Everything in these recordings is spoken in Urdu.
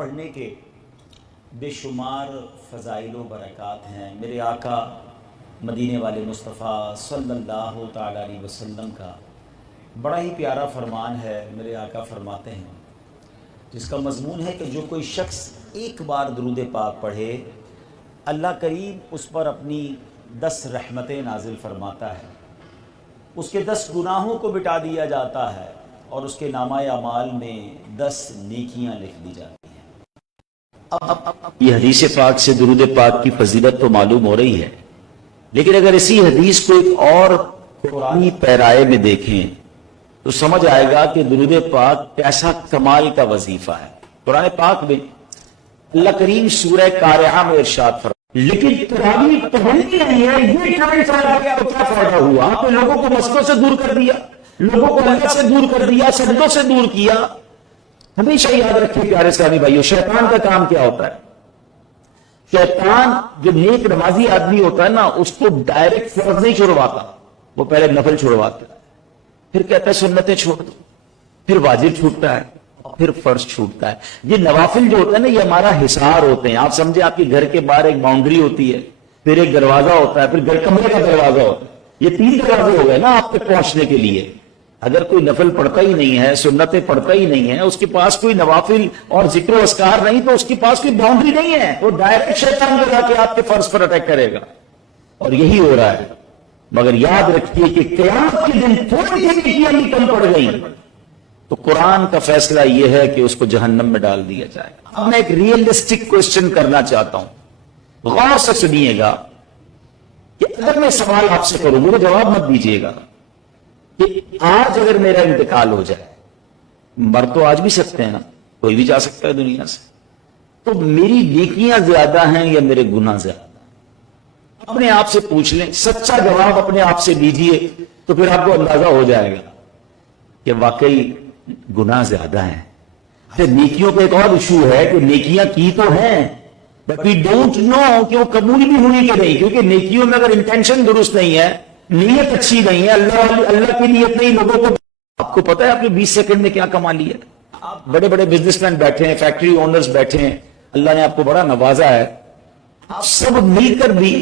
پڑھنے کے بے شمار فضائل و برکات ہیں۔ میرے آقا مدینے والے مصطفیٰ صلی اللہ تعالی علیہ وسلم کا بڑا ہی پیارا فرمان ہے۔ میرے آقا فرماتے ہیں جس کا مضمون ہے کہ جو کوئی شخص ایک بار درود پاک پڑھے اللہ کریم اس پر اپنی 10 رحمتیں نازل فرماتا ہے، اس کے 10 گناہوں کو مٹا دیا جاتا ہے اور اس کے نامہ اعمال میں 10 نیکیاں لکھ دی جاتی ہیں۔ اب یہ حدیث پاک سے درود پاک کی فضیلت تو معلوم ہو رہی ہے، لیکن اگر اسی حدیث کو ایک اور قرآنی پیرائے میں دیکھیں تو سمجھ آئے گا کہ درود پاک کیسا کمال کا وظیفہ ہے۔ قرآن پاک میں اللہ کریم سورہ قارعہ میں ارشاد فرماتا ہے لیکن تراویح پڑھنی نہیں ہے، یہ ٹرینڈ چلا گیا تو کیا فائدہ ہوا؟ آپ نے لوگوں کو مسجدوں سے دور کر دیا، لوگوں کو اللہ سے دور کر دیا، سجدوں سے دور کیا۔ ہمیشہ یاد رکھیں پیارے اسلامی بھائیو، شیطان کا کام کیا ہوتا ہے؟ شیطان جو نیک نمازی آدمی ہوتا ہے نا، اس کو ڈائریکٹ فرض نہیں چھڑواتا، وہ پہلے نفل چھڑواتا ہے، پھر کہتا ہے سنتیں چھوڑ دو، پھر واجب چھوٹتا ہے، پھر فرض چھوٹتا ہے۔ یہ نوافل جو ہوتا ہے نا، یہ ہمارا حصار ہوتے ہیں۔ آپ سمجھے آپ کے گھر کے باہر ایک باؤنڈری ہوتی ہے، پھر ایک دروازہ ہوتا ہے، پھر گھر کمرے کا دروازہ ہوتا ہے، یہ 3 دروازے ہو گئے نا آپ تک پہنچنے کے لیے۔ اگر کوئی نفل پڑھتا ہی نہیں ہے، سنتیں پڑھتا ہی نہیں ہے، اس کے پاس کوئی نوافل اور ذکر و اذکار نہیں، تو اس کے پاس کوئی باؤنڈری نہیں ہے، وہ ڈائریکٹ شیطان لگا کے آپ کے فرض پر اٹیک کرے گا، اور یہی ہو رہا ہے۔ مگر یاد رکھیے کہ قیامت کے دن تھوڑی سی نیکیاں بھی کم پڑ گئی تو قرآن کا فیصلہ یہ ہے کہ اس کو جہنم میں ڈال دیا جائے۔ اب میں ایک ریئلسٹک کوسچن کرنا چاہتا ہوں، غور سے سنیے گا کہ اگر میں سوال آپ سے کروں، مجھے جواب مت دیجیے گا کہ آج اگر میرا انتقال ہو جائے، مر تو آج بھی سکتے ہیں نا، کوئی بھی جا سکتا ہے دنیا سے، تو میری نیکیاں زیادہ ہیں یا میرے گناہ زیادہ؟ اپنے آپ سے پوچھ لیں، سچا جواب اپنے آپ سے دیجئے، تو پھر آپ کو اندازہ ہو جائے گا کہ واقعی گناہ زیادہ ہیں۔ نیکیوں کا ایک اور ایشو ہے کہ نیکیاں کی تو ہیں بٹ وی ڈونٹ نو کہ وہ قبول بھی ہوئی کہ نہیں، کیونکہ نیکیوں میں اگر انٹینشن درست نہیں ہے، نیت اچھی نہیں ہے، اللہ کی نیت نہیں، لوگوں کو آپ کو پتا ہے آپ نے 20 سیکنڈ میں کیا کما لیا ہے؟ بڑے بڑے بزنس مین بیٹھے ہیں، فیکٹری اونرز بیٹھے ہیں، اللہ نے آپ کو بڑا نوازا ہے، آپ سب مل کر بھی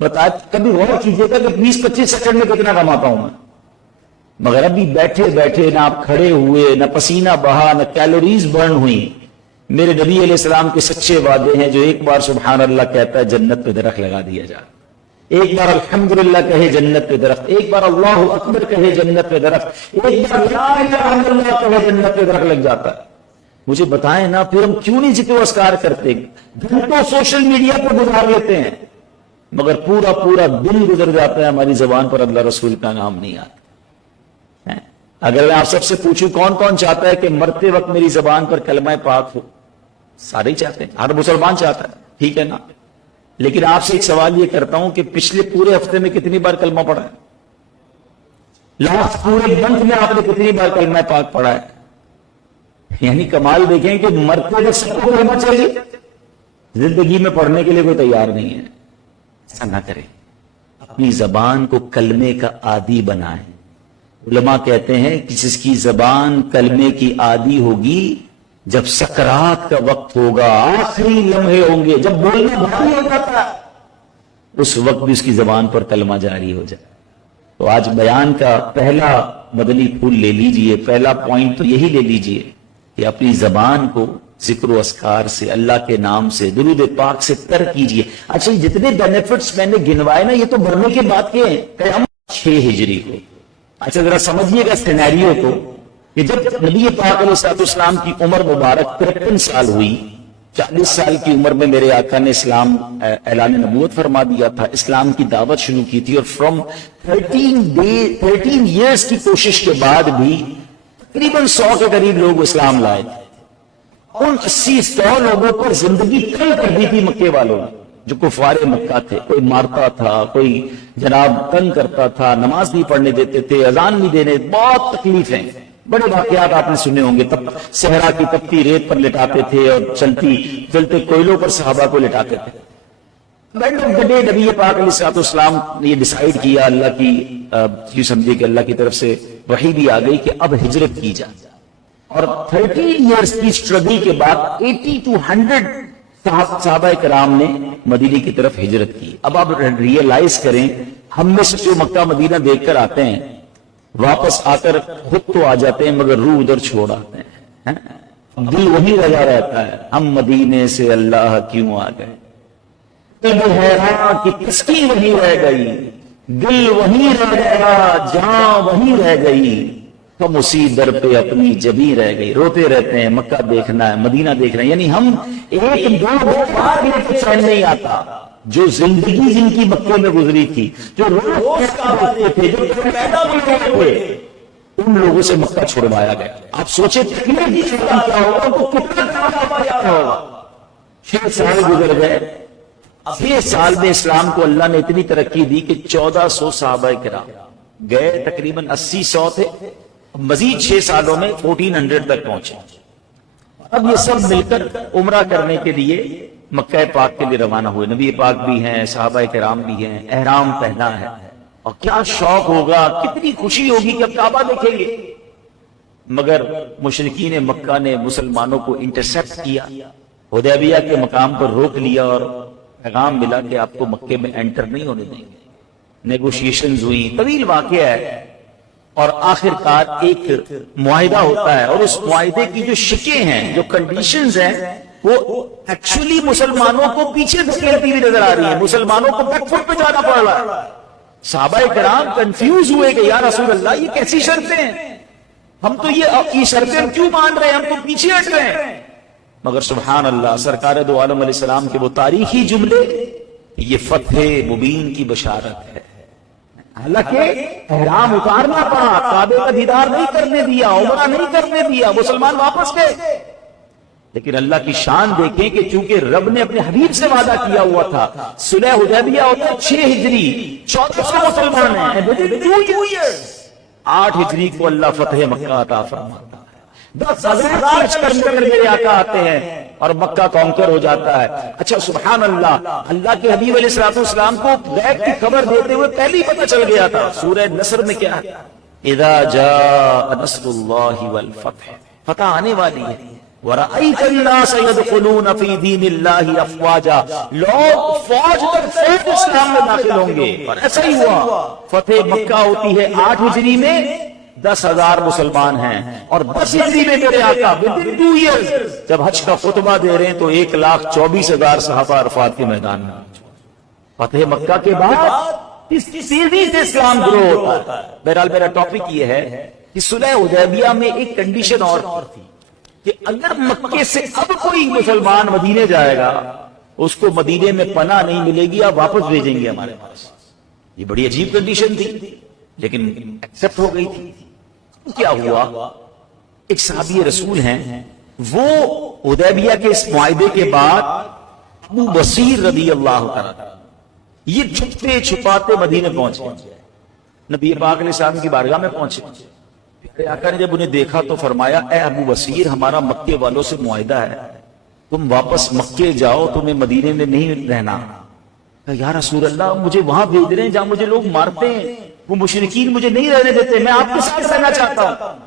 بتا، کبھی غور کیجئے گا کہ 20-25 سیکنڈ میں کتنا کماتا ہوں میں؟ مگر ابھی بیٹھے بیٹھے نہ آپ کھڑے ہوئے، نہ پسینہ بہا، نہ کیلوریز برن ہوئی۔ میرے نبی علیہ السلام کے سچے وعدے ہیں، جو ایک بار سبحان اللہ کہتا ہے جنت پہ درخت لگا دیا جائے، ایک بار الحمدللہ کہے جنت پہ درخت، ایک بار اللہ اکبر کہے جنت پہ درخت، ایک بار لا الہ الا اللہ کہے جنت پہ درخت لگ جاتا ہے۔ مجھے بتائیں نا، پھر ہم کیوں نہیں ذکر و اذکار کرتے؟ گھنٹوں سوشل میڈیا پر گزار لیتے ہیں، مگر پورا پورا دن گزر جاتا ہے، ہماری زبان پر اللہ رسول کا نام نہیں آتا۔ اگر میں آپ سب سے پوچھوں کون کون چاہتا ہے کہ مرتے وقت میری زبان پر کلمہ پاک ہو؟ سارے ہی چاہتے ہیں، ہر مسلمان چاہتا ہے، ٹھیک ہے نا؟ لیکن آپ سے ایک سوال یہ کرتا ہوں کہ پچھلے پورے ہفتے میں کتنی بار کلمہ پڑھا ہے؟ لاسٹ پورے منتھ میں آپ نے کتنی بار کلمہ پاک پڑھا ہے؟ یعنی کمال دیکھیں کہ مرتے وقت سب کو کلمہ چاہیے، زندگی میں پڑھنے کے لیے کوئی تیار نہیں ہے۔ ایسا نہ کریں، اپنی زبان کو کلمے کا عادی بنائیں۔ علماء کہتے ہیں کہ جس کی زبان کلمے کی عادی ہوگی، جب سکرات کا وقت ہوگا، آخری لمحے ہوں گے، جب بولنا بھاری ہو جاتا ہے، اس وقت بھی اس کی زبان پر کلمہ جاری ہو جائے۔ تو آج بیان کا پہلا مدنی پھول لے لیجئے، پہلا پوائنٹ تو یہی لے لیجئے کہ اپنی زبان کو ذکر و اذکار سے، اللہ کے نام سے، درود پاک سے تر کیجئے۔ اچھا، جتنے بینیفٹس میں نے گنوائے نا، یہ تو مرنے کے بعد کے ہیں، قیامت 6 ہجری کو۔ اچھا ذرا سمجھیے گا سینیریو کو کہ جب نبی پاک علیہ السلام کی عمر مبارک 53 سال ہوئی، 40 سال کی عمر میں میرے آقا نے اسلام اعلان نبوت فرما دیا تھا، اسلام کی دعوت شروع کی تھی، اور فرام 13 ایئرز کی کوشش کے بعد بھی تقریباً 100 کے قریب لوگ اسلام لائے تھے۔ ان 80-100 لوگوں پر زندگی کل کر دی تھی مکے والوں نے، جو کفار مکہ تھے۔ کوئی مارتا تھا، کوئی جناب تنگ کرتا تھا، نماز نہیں پڑھنے دیتے تھے، اذان نہیں دینے، بہت تکلیفیں، بڑے واقعات آپ نے سنے ہوں گے۔ تب صحرا کی تپتی ریت پر لٹاتے تھے اور چلتے کوئلوں پر صحابہ کو لٹاتے تھے۔ نبی پاک علیہ السلام نے یہ ڈیسائیڈ کیا، اللہ کی یہ سمجھے کہ اللہ کی طرف سے وحی بھی آ گئی کہ اب ہجرت کی جائے، اور 30 ایئرس کی سٹرگل کے بعد 80 to 100 صحابہ کرام نے مدینے کی طرف ہجرت کی. اب آپ ریئلائز کریں, ہم میں سے جو مکہ مدینہ دیکھ کر آتے ہیں واپس آ کر خود تو آ جاتے ہیں مگر روح ادھر چھوڑ آتے ہیں, دل وہی لگا رہتا ہے ہم مدینے سے اللہ کیوں آ گئے. دل حیران کہ کس کی وہی رہ گئی, دل وہی رہ گیا, جہاں وہی رہ گئی, ہم اسی در پہ اپنی جبیں رہ گئی. روتے رہتے ہیں مکہ دیکھنا ہے, مدینہ دیکھنا ہے, یعنی ہم ایک دو بار بھی چین نہیں آتا. جو زندگی جن کی مکے میں گزری تھی, جو روز کعبہ تھے, جو پیدا ہوئے تھے, ان لوگوں سے مکہ چھڑوایا گیا. آپ سوچیں تکلیف کیا ہوگا, تو کتنا ہوگا. 6 سال گزر گئے. 6 سال میں اسلام کو اللہ نے اتنی ترقی دی کہ 1400 صحابہ کرام گئے, تقریباً 80-100 تھے. مزید 6 سالوں میں 1400 تک پہنچے. اب یہ سب مل کر عمرہ کرنے کے لیے مکہ پاک کے لیے روانہ ہوئے. نبی پاک بھی ہیں, صحابہ کرام بھی ہیں, احرام پہنا ہے, اور کیا شوق ہوگا, کتنی خوشی ہوگی کہ اب کعبہ دیکھیں گے. مگر مشرکین مکہ نے مسلمانوں کو انٹرسپٹ کیا, حدیبیہ کے مقام پر روک لیا اور پیغام ملا کہ آپ کو مکے میں انٹر نہیں ہونے دیں گے. نیگوشیشنز ہوئی, طویل واقعہ ہے, اور آخر کار ایک معاہدہ ہوتا ہے, اور اس معاہدے کی جو شکیں ہیں, جو کنڈیشنز ہیں, وہ ایکچولی مسلمانوں کو پیچھے دھکیلتی ہوئی نظر آ رہی ہیں. مسلمانوں کو بیک فٹ پہ جانا پڑ رہا ہے. صحابہ کرام کنفیوز ہوئے کہ یا رسول اللہ یہ کیسی شرطیں ہیں, ہم تو یہ شرطیں ہم کیوں مان رہے ہیں, ہم تو پیچھے ہٹ رہے ہیں. مگر سبحان اللہ, سرکار دو عالم علیہ السلام کے وہ تاریخی جملے, یہ فتح مبین کی بشارت ہے. حالانکہ احرام اتارنا پڑا, کعبے کا دیدار نہیں کرنے دیا, عمرہ نہیں کرنے دیا, مسلمان واپس گئے. لیکن اللہ کی شان دیکھیں کہ چونکہ رب نے اپنے حبیب سے وعدہ کیا ہوا تھا, صلح حدیبیہ ہوتا ہے 6 ہجری, 1400 مسلمان ہیں, 8 ہجری کو اللہ فتح مکہ عطا فرماتا ہے. 10,000 لشکر کر میرے آقا آتے ہیں اور مکہ کانکر ہو جاتا ہے. اچھا سبحان اللہ, اللہ کے حبیب علیہ السلام کو غیب کی خبر دیتے ہوئے پہلے ہی پتہ چل گیا تھا. سورہ نصر میں کیا ہے, اذا جاء نصر اللہ والفتح, فتح آنے والی ہے. وَرَأَيْتَ النَّاسَ يَدْخُلُونَ فِي دِينِ اللَّهِ أَفْوَاجًا, لوگ فوج تک اسلام میں داخل ہوں گے. اور ایسا ہی ہوا. فتح مکہ ہوتی ہے 8 ہجری میں, 10,000 مسلمان ہیں, اور 10 ہجری میں میرے آقا within 2 years جب حج کا خطبہ دے رہے ہیں تو 1,24,000 صحابہ عرفات کے میدان میں. فتح مکہ کے بعد تیزی سے اسلام گرو ہوتا ہے. بہرحال میرا ٹاپک یہ ہے کہ صلح حدیبیہ میں ایک کنڈیشن اور تھی کہ اگر مکے سے اب کوئی مسلمان مدینے جائے گا, اس کو مدینے میں پناہ نہیں ملے گی, آپ واپس بھیجیں گے ہمارے پاس. یہ بڑی عجیب کنڈیشن تھی, لیکن ایکسپٹ ہو گئی تھی. کیا ہوا, ایک صحابی رسول ہیں, وہ حدیبیہ کے اس معاہدے کے بعد ابو بصیر رضی اللہ عنہ, یہ چھپتے چھپاتے مدینے پہنچے, نبی پاک علیہ السلام کی بارگاہ میں پہنچے. آقا نے جب انہیں دیکھا تو فرمایا, اے ابو بصیر, ہمارا مکے والوں سے معاہدہ ہے, تم واپس مکے جاؤ, تمہیں مدینے میں نہیں رہنا. یا رسول اللہ, مجھے وہاں بھیج رہے ہیں جہاں مجھے لوگ مارتے ہیں, وہ مشرکین مجھے نہیں رہنے دیتے, میں آپ کے ساتھ رہنا چاہتا ہوں.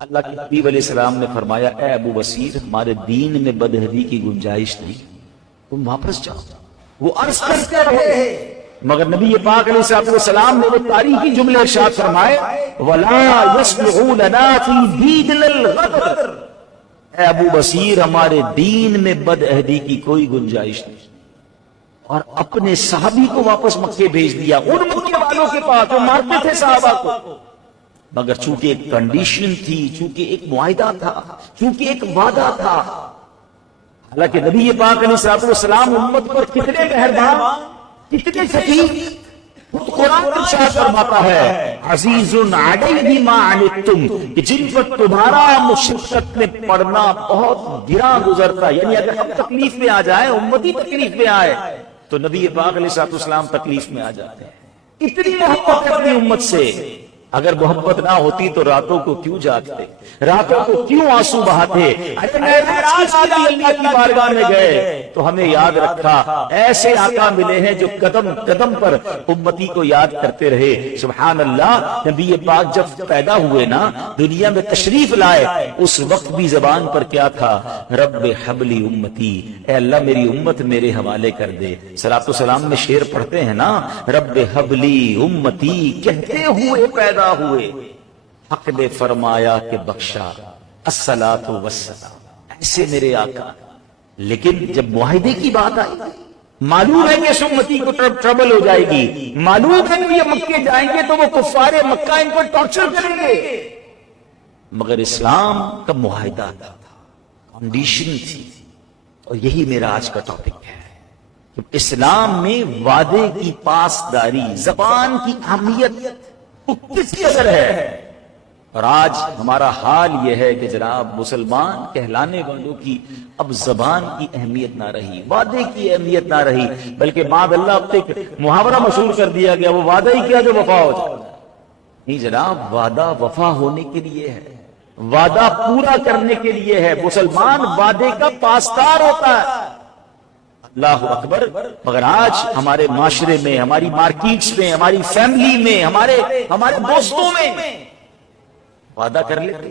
اللہ کے حبیب علیہ السلام نے فرمایا, اے ابو بصیر, ہمارے دین میں بدہدی کی گنجائش نہیں, تم واپس جاؤ. وہ عرض کرتے رہے, مگر نبی پاک علیہ السلام نے وہ تاریخی جملے ارشاد فرمائے, وَلَا يَصْلُحُ لَنَا فِي دِينِ الْغَدْرِ, اے ابو بصیر, ہمارے دین میں بد عہدی کی کوئی گنجائش نہیں. اور اپنے صحابی کو واپس مکے بھیج دیا, ان مکے والوں کے پاس جو مارتے تھے صحابہ کو. مگر چونکہ ایک کنڈیشن تھی, چونکہ ایک معاہدہ تھا, چونکہ ایک وعدہ تھا. حالانکہ نبی پاک علیہ السلام امت پر کتنے مہربان, کتنے شفیق, قرآن ارشاد فرماتا ہے, عزیز علیہ ما عنتم, کہ جن پر تمہارا مشقت میں پڑنا بہت گراں گزرتا. یعنی اگر ہم تکلیف میں آ جائیں, امتی تکلیف میں آئے, تو نبی پاک علیہ السلام تکلیف میں آ جاتے ہیں. اتنی محبت اپنی امت سے, اگر محبت نہ ہوتی تو راتوں کو کیوں جاگتے، راتوں کو کیوں آنسو بہاتے؟ ارے معراج کے لیے اللہ کی بارگاہ میں گئے تو ہمیں یاد رکھا۔ ایسے آقا ملے ہیں جو قدم قدم پر امتی کو یاد کرتے رہے۔ سبحان اللہ، نبی پاک جب پیدا ہوئے نا، دنیا میں تشریف لائے، اس وقت بھی زبان پر کیا تھا؟ رب حبلی امتی، اے اللہ میری امت میرے حوالے کر دے۔ صلاۃ و سلام میں شعر پڑھتے ہیں نا، رب حبلی امتی کہتے ہوئے پیدا ہوئے، حق نے فرمایا کہ بخشا، الصلاۃ والسلام، ایسے میرے آقا۔ لیکن جب معاہدے کی بات آئی، معلوم ہے کہ اس امتی کو ٹربل ہو جائے گی، معلوم ہے کہ یہ مکے جائیں گے تو وہ کفار مکہ ان کو ٹارچر کریں گے، مگر اسلام کا معاہدہ تھا، کنڈیشن تھی، اور یہی میرا آج کا ٹاپک ہے۔ اسلام میں وعدے کی پاسداری، زبان کی اہمیت کس قدر ہے۔ اور آج ہمارا حال یہ ہے کہ جناب مسلمان کہلانے والوں کی اب زبان کی اہمیت نہ رہی، وعدے کی اہمیت نہ رہی، بلکہ بعد اللہ اب تک محاورہ مشہور کر دیا گیا، وہ وعدہ ہی کیا جو وفا ہو جائے۔ نہیں جناب، وعدہ وفا ہونے کے لیے ہے، وعدہ پورا کرنے کے لیے ہے۔ مسلمان وعدے کا پاسدار ہوتا ہے۔ اللہ اکبر۔ مگر آج ہمارے معاشرے میں، ہماری مارکیٹس میں، ہماری فیملی میں، ہمارے دوستوں میں وعدہ کر لیتے،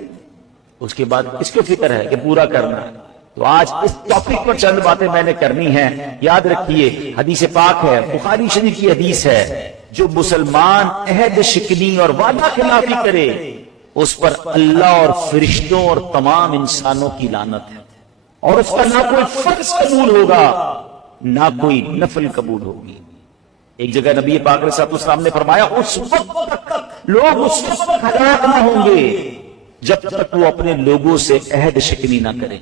اس کے بعد کس کو فکر ہے کہ پورا کرنا ہے؟ تو آج اس ٹاپک پر چند باتیں میں نے کرنی ہیں۔ یاد رکھیے، حدیث پاک ہے، بخاری شریف کی حدیث ہے، جو مسلمان عہد شکنی اور وعدہ خلافی کرے اس پر اللہ اور فرشتوں اور تمام انسانوں کی لعنت ہے، اور اس پر نہ کوئی فرض قبول ہوگا نہ کوئی نفل قبول ہوگی۔ ایک جگہ نبی پاک علیہ السلام نے فرمایا، اس وقت تک لوگ اس وقت تک ہلاک نہ ہوں گے جب تک وہ اپنے لوگوں سے عہد شکنی نہ کریں۔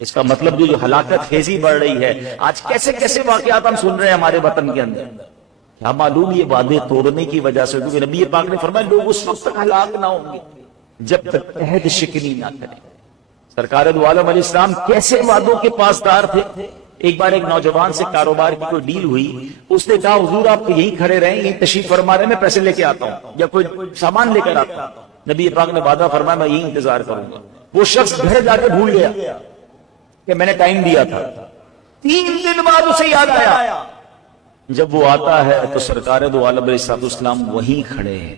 اس کا مطلب جو ہلاکت خیزی بڑھ رہی ہے، آج کیسے کیسے واقعات ہم سن رہے ہیں ہمارے وطن کے اندر، کیا معلوم یہ وعدے توڑنے کی وجہ سے، کیونکہ نبی پاک نے فرمایا لوگ اس وقت تک ہلاک نہ ہوں گے جب تک عہد شکنی نہ کریں۔ سرکار دو عالم علیہ السلام کیسے وعدوں کے پاسدار تھے۔ ایک بار ایک نوجوان سے کاروبار کی کوئی ڈیل ہوئی، اس نے کہا حضور آپ یہیں کھڑے رہیں، یہیں تشریف فرما رہے، میں پیسے لے کے آتا ہوں یا کوئی سامان لے کر آتا ہوں۔ نبی پاک نے وعدہ فرمایا میں یہیں انتظار کروں گا۔ وہ شخص گھر جا کے بھول گیا کہ میں نے ٹائم دیا تھا۔ 3 دن بعد اسے یاد آیا، جب وہ آتا ہے تو سرکار دو عالم علیہ السلام وہیں کھڑے ہیں،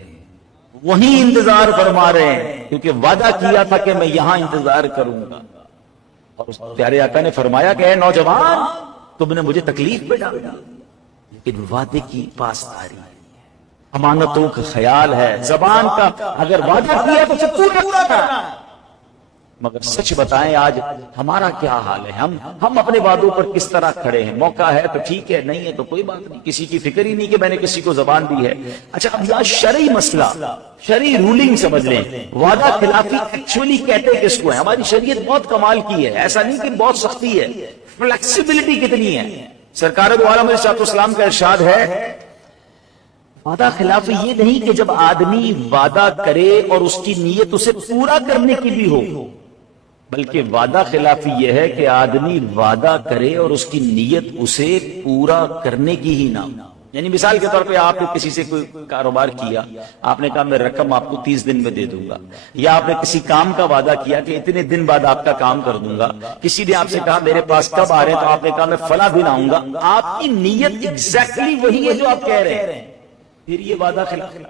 وہیں انتظار فرما رہے ہیں، کیونکہ وعدہ کیا تھا کہ میں یہاں انتظار کروں گا۔ اور اس پیارے آقا نے فرمایا کہ اے نوجوان، تم نے مجھے تکلیف میں ڈال دیا، لیکن وعدے کی پاسداری، امانتوں کا خیال ہے، زبان کا اگر وعدہ کیا تو اسے پورا کرنا ہے۔ مگر سچ بتائیں آج ہمارا کیا حال ہے، ہم اپنے وعدوں پر کس طرح کھڑے ہیں؟ موقع ہے تو ٹھیک ہے، نہیں ہے تو کوئی بات نہیں، کسی کی فکر ہی نہیں کہ میں نے کسی کو زبان دی ہے۔ اچھا، اب یہ شرعی مسئلہ، شرعی رولنگ سمجھ لیں، وعدہ خلافی ایکچولی کہتے کس کو ہے؟ ہماری شریعت بہت کمال کی ہے، ایسا نہیں کہ بہت سختی ہے، فلیکسیبلٹی کتنی ہے۔ سرکار دو عالم علیہ السلام کا ارشاد ہے، وعدہ خلافی یہ نہیں کہ جب آدمی وعدہ کرے اور اس کی نیت اسے پورا کرنے کی بھی ہو، بلکہ وعدہ خلافی یہ ہے کہ آدمی وعدہ کرے اور اس کی نیت اسے پورا کرنے کی ہی نہ ہو۔ یعنی مثال کے طور پہ آپ نے کسی سے کوئی کاروبار کیا، آپ نے کہا میں رقم آپ کو 30 دن میں دے دوں گا، یا آپ نے کسی کام کا وعدہ کیا کہ اتنے دن بعد آپ کا کام کر دوں گا، کسی نے آپ سے کہا میرے پاس کب آ رہے ہیں، تو آپ نے کہا میں فلاں دن آؤں گا، آپ کی نیت ایگزیکٹلی وہی ہے جو آپ کہہ رہے ہیں، پھر یہ وعدہ خلافی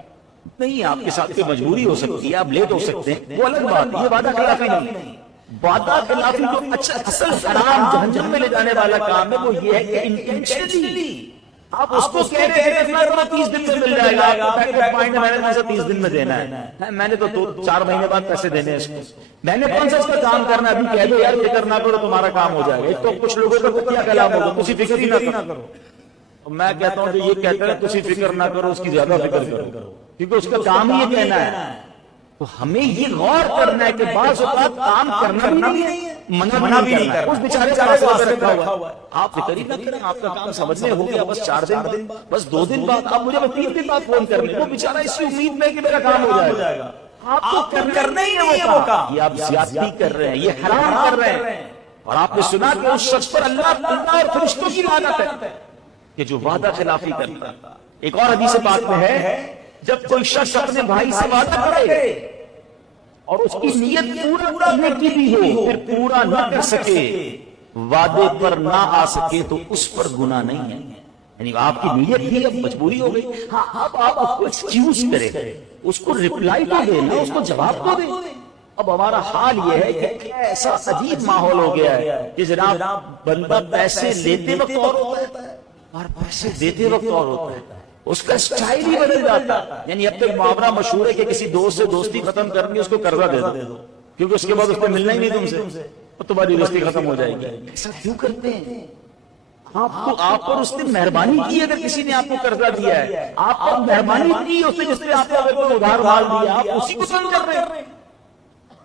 نہیں۔ آپ کے ساتھ کوئی مجبوری ہو سکتی ہے، آپ لیٹ ہو سکتے ہیں، وہ الگ بات، یہ وعدہ خلافی نہیں۔ وعدہ خلافی جو اصل حرام جہنم میں لے جانے والا کام ہے، وہ یہ ہے کہ انٹینشنلی آپ اس کو کہہ رہے ہیں کہ 30 دن میں مل جائے گا، آپ کے پوائنٹ میں نے 30 دن میں دینا ہے، میں نے تو 4 مہینے بعد پیسے دینے ہیں اس کو، میں نے کون سا اس کا کام کرنا ہے، ابھی کہہ دو یار فکر نہ کرو تمہارا کام ہو جائے گا۔ ایک تو کچھ لوگوں کا کیا کلام ہوگا، کسی فکر ہی نہ کرو، میں کہتا ہوں کہ یہ کہتا ہے کسی فکر نہ کرو، اس کی زیادہ فکر کرو، کیونکہ اس کا کام ہی یہ کہنا ہے۔ تو ہمیں یہ غور کرنا ہے کہ بعض اوقات کام کرنا بھی نہیں ہے، منع بھی نہیں کرنا، اس بیچارے کا واسطہ رکھا ہوا ہے، آپ فکر ہی نہ کریں، آپ کا کام سمجھنے ہو گیا، بس 4 دن، بس 2 دن بعد آپ مجھے 3 دن بعد فون کر لیں، وہ بیچارہ اسی امید میں کہ میرا کام ہو جائے گا، آپ کو کرنا ہی نہیں ہے وہ کام، یہ آپ زیادتی کر رہے ہیں، یہ حرام کر رہے ہیں۔ اور آپ نے سنا کہ اس شخص پر اللہ اور فرشتوں کی لعنت ہے کہ جو وعدہ خلافی کرتا ہے۔ ایک اور حدیث پاک میں ہے جب کوئی شخص اپنے بھائی سے وعدہ کرے اور اس کی نیت پورا کرنے کی بھی ہو پھر پورا نہ کر سکے، وعدے پر نہ آ سکے، تو اس پر گناہ نہیں ہے. یعنی آپ کی نیت تھی، اب مجبوری ہو گئی. ہاں اب آپ اس کو ایکسکیوز کریں، اس کو ریپلائی تو دیں نا، اس کو جواب تو دیں. اب ہمارا حال یہ ہے کہ ایسا عجیب ماحول ہو گیا ہے کہ جناب بندہ پیسے لیتے وقت اور ہوتا ہے اور پیسے دیتے وقت اور ہوتا ہے، اس کا سٹائل ہی بدل جاتا ہے. یعنی اب تک محاورہ مشہور ہے کہ کسی دوست سے دوستی ختم کرنی، اس کو قرضہ دے دو، کیونکہ اس کے بعد اس کو ملنا ہی نہیں تم سے، اور تمہاری دوستی ختم ہو جائے گی. ایسا کیوں کرتے ہیں؟ آپ پر اس نے مہربانی کی، اگر کسی نے آپ کو قرضہ دیا ہے، آپ پر مہربانی کی اس نے، جس نے آپ کو ادھار مال دیا، آپ اسی کو تنگ کر رہے ہیں.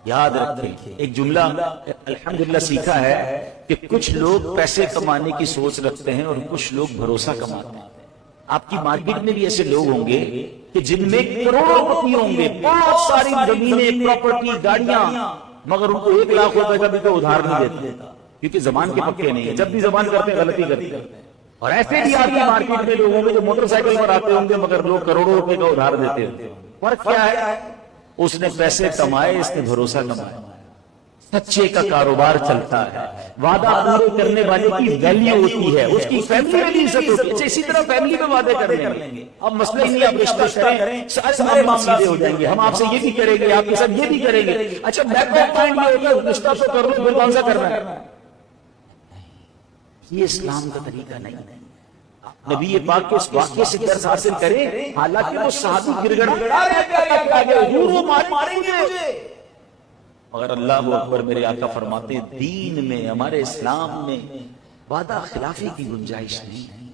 یاد رکھیں ایک جملہ الحمدللہ سیکھا ہے کہ کچھ لوگ پیسے کمانے کی سوچ رکھتے ہیں اور کچھ لوگ بھروسہ کماتے ہیں. آپ کی مارکیٹ میں بھی ایسے لوگ ہوں گے کہ جن میں کروڑوں روپے ہوں گے، بہت ساری زمینیں، پراپرٹی، گاڑیاں، مگر ان کو 1 لاکھ روپے کا بھی تو ادھار نہیں دیتا، کیونکہ زبان کے پکے نہیں ہیں. جب بھی زبان کرتے ہیں غلطی کرتے ہیں. اور ایسے بھی آپ کی مارکیٹ میں لوگ ہوں گے جو موٹر سائیکل پر آتے ہوں گے مگر لوگ کروڑوں روپے کا ادھار دیتے ہوں گے. فرق کیا ہے؟ اس نے پیسے کمائے، اس نے بھروسہ کمایا. سچے کا کاروبار چلتا ہے، وعدہ پورے کرنے والے کی ویلیو ہوتی ہے، اس کی فیملی میں بھی عزت ہوتی ہے. اسی طرح فیملی میں وعدے کر لیں گے، اب مسئلہ ہی نہیں، آپ رشتہ کریں، سارے معاملات سیدھے ہو جائیں گے. ہم آپ سے یہ بھی کریں گے، آپ کے ساتھ یہ بھی کریں گے. اچھا بیک آف پوائنٹ یہ ہوتا ہے رشتہ تو کر لو، پھر کون سا کرنا ہے؟ یہ اسلام کا طریقہ نہیں ہے. نبی پاک کے اس واقعے سے درس حاصل کریں. حالانکہ وہ صحابی گر گڑا رہے پیارے آگے، حضور وہ ماریں گے مجھے، مگر اللہ اکبر، میرے آقا فرماتے دین میں، ہمارے اسلام میں وعدہ خلافی کی گنجائش نہیں ہے.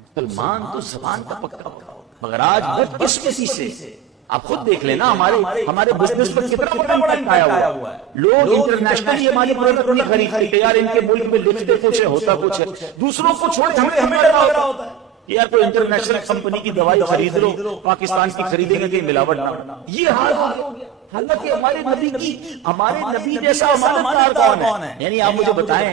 مسلمان تو زبان کا پکا ہوتا ہے، مگر آج بدقسمتی سے آپ خود دیکھ لینا ہمارے بزنس پر کتنا بڑا امپیکٹ آیا ہوا ہے. لوگ انٹرنیشنلی ہماری پروڈکٹ نہیں خریدتے، یار ان کے ملک میں لکھتے کچھ ہے، ہوتا کچھ ہے. دوسروں کو چھوڑے ہمیں ڈر لگ رہا ہوتا ہے یار کوئی انٹرنیشنل کمپنی کی دوائی خرید لو، پاکستان کی خریدیں گے کہ ملاوٹ نہ. یہ حال ہو گیا. حالانکہ ہمارے نبی جیسا امانت دار کون ہے؟ یعنی آپ مجھے بتائیں،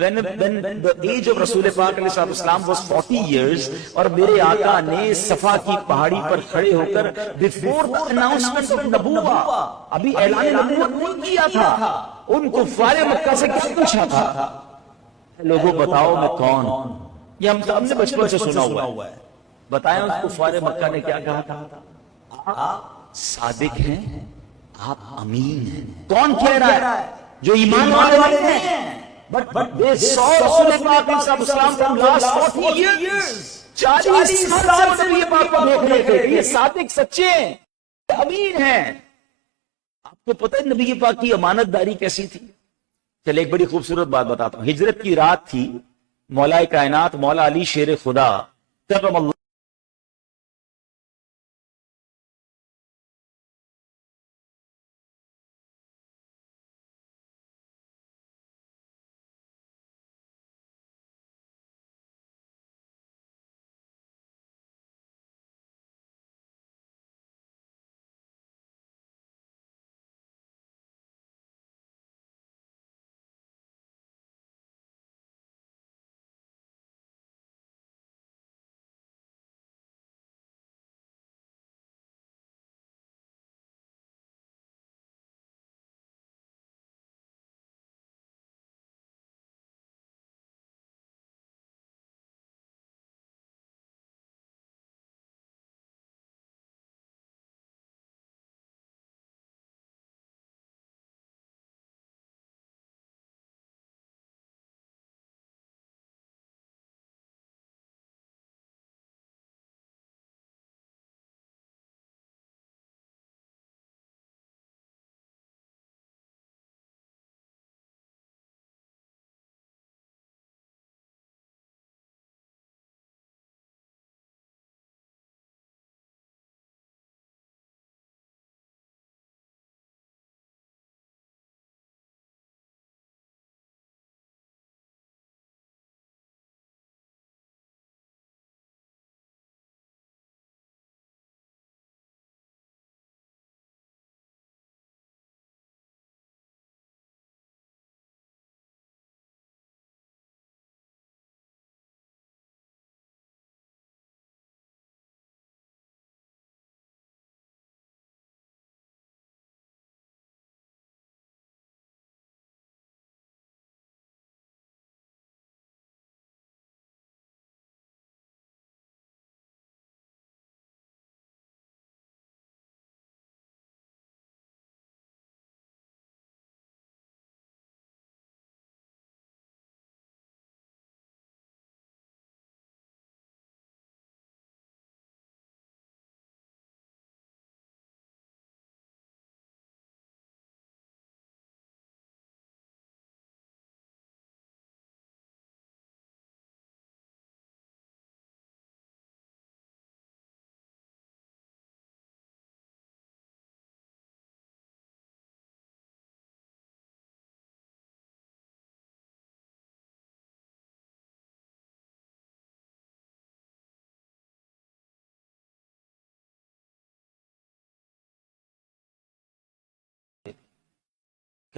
when the age of رسول پاک علیہ السلام was 40 years، اور میرے آقا نے صفا کی پہاڑی پر کھڑے ہو کر before the announcement of نبوہ، ابھی اعلان نبوت نہیں کیا تھا، ان کفار مکہ سے کیا پوچھا تھا؟ لوگوں بتاؤ میں کون ہوں؟ یہ ہم نے بچپن سے سنا ہوا ہے. بتائیں اس کفار مکہ نے کیا کہا تھا؟ آپ صادق ہیں، آپ امین ہیں. کون کہہ رہا ہے؟ جو ایمان والے نہیں ہیں. But they saw رسول پاک صلی اللہ علیہ وسلم from last 40 years، 40 سال سے یہ بات کو دیکھ رہے تھے کہ یہ صادق سچے ہیں، امین ہیں. آپ کو پتہ ہے نبی پاک کی امانت داری کیسی تھی؟ چلے ایک بڑی خوبصورت بات بتاتا ہوں. ہجرت کی رات تھی، مولا کائنات مولا علی شیر خدا کرم اللہ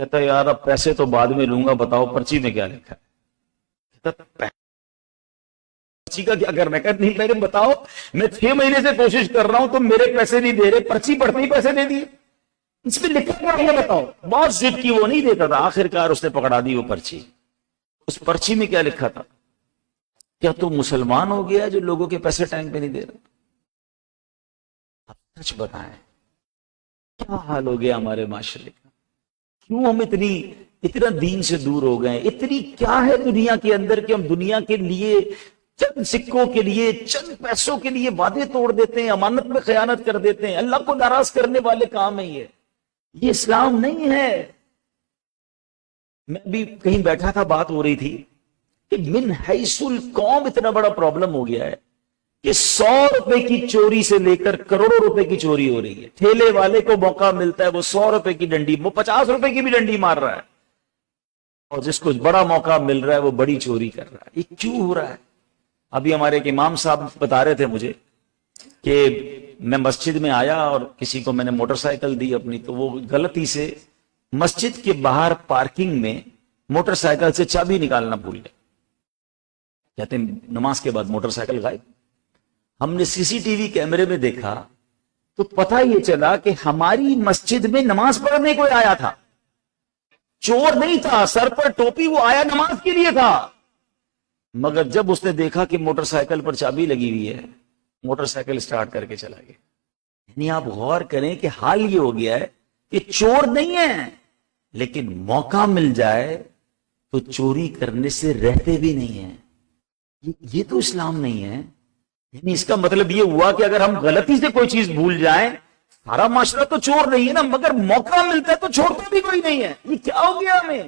کہتا ہے یار اب پیسے تو بعد میں لوں گا، بتاؤ پرچی میں کیا لکھا ہے؟ کہتا پرچی کا کیا کرنا ہے؟ کہتا نہیں، میں نے بتاؤ، میں 6 مہینے سے کوشش کر رہا ہوں، تم میرے پیسے نہیں دے رہے، پرچی پڑھتے ہی پیسے دے دیے، اس میں لکھا کیا ہے بتاؤ؟ بہت ضد کی، وہ نہیں دیتا تھا، آخر کار اس نے پکڑا دی وہ پرچی۔ اس پرچی میں کیا لکھا تھا؟ کیا تو مسلمان ہو گیا جو لوگوں کے پیسے ٹائم پہ نہیں دے رہا؟ اب سچ بتائیں کیا حال ہو گیا ہمارے معاشرے کا؟ کیوں ہم اتنا دین سے دور ہو گئے؟ اتنی کیا ہے دنیا کے اندر کہ ہم دنیا کے لیے چند سکوں کے لیے، چند پیسوں کے لیے وعدے توڑ دیتے ہیں، امانت میں خیانت کر دیتے ہیں۔ اللہ کو ناراض کرنے والے کام ہے یہ اسلام نہیں ہے۔ میں بھی کہیں بیٹھا تھا، بات ہو رہی تھی کہ من حیث القوم اتنا بڑا پرابلم ہو گیا ہے کہ 100 روپے کی چوری سے لے کر کروڑوں روپے کی چوری ہو رہی ہے۔ ٹھیلے والے کو موقع ملتا ہے، وہ 100 روپے کی ڈنڈی، وہ 50 روپے کی بھی ڈنڈی مار رہا ہے، اور جس کو بڑا موقع مل رہا ہے وہ بڑی چوری کر رہا ہے۔ یہ کیوں ہو رہا ہے؟ ابھی ہمارے ایک امام صاحب بتا رہے تھے مجھے کہ میں مسجد میں آیا اور کسی کو میں نے موٹر سائیکل دی اپنی، تو وہ غلطی سے مسجد کے باہر پارکنگ میں موٹر سائیکل سے چابی نکالنا بھول گئے۔ کہتے ہیں نماز کے بعد موٹر سائیکل غائب۔ ہم نے سی سی ٹی وی کیمرے میں دیکھا تو پتہ یہ چلا کہ ہماری مسجد میں نماز پڑھنے کوئی آیا تھا، چور نہیں تھا، سر پر ٹوپی، وہ آیا نماز کے لیے تھا، مگر جب اس نے دیکھا کہ موٹر سائیکل پر چابی لگی ہوئی ہے، موٹر سائیکل سٹارٹ کر کے چلا گیا۔ یعنی آپ غور کریں کہ حال یہ ہو گیا ہے کہ چور نہیں ہے، لیکن موقع مل جائے تو چوری کرنے سے رہتے بھی نہیں ہیں۔ یہ تو اسلام نہیں ہے۔ یعنی اس کا مطلب یہ ہوا کہ اگر ہم غلطی سے کوئی چیز بھول جائیں، سارا معاشرہ تو چور نہیں ہے نا، مگر موقع ملتا ہے تو چھوڑتا بھی کوئی نہیں ہے۔ یہ کیا ہو گیا ہمیں؟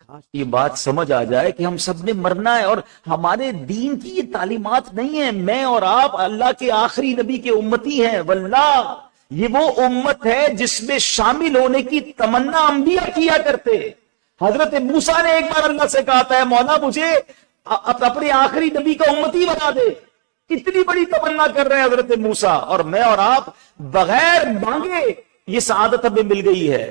کاش یہ بات سمجھ آ جائے کہ ہم سب نے مرنا ہے، اور ہمارے دین کی یہ تعلیمات نہیں ہیں۔ میں اور آپ اللہ کے آخری نبی کے امتی ہیں، واللہ یہ وہ امت ہے جس میں شامل ہونے کی تمنا انبیاء کیا کرتے۔ حضرت موسیٰ نے ایک بار اللہ سے کہا تھا، مولا مجھے اپنے آخری نبی کا امتی بنا دے۔ کتنی بڑی تمنا کر رہے ہیں حضرت موسیٰ، اور میں اور آپ بغیر مانگے یہ سعادت ہمیں مل گئی ہے۔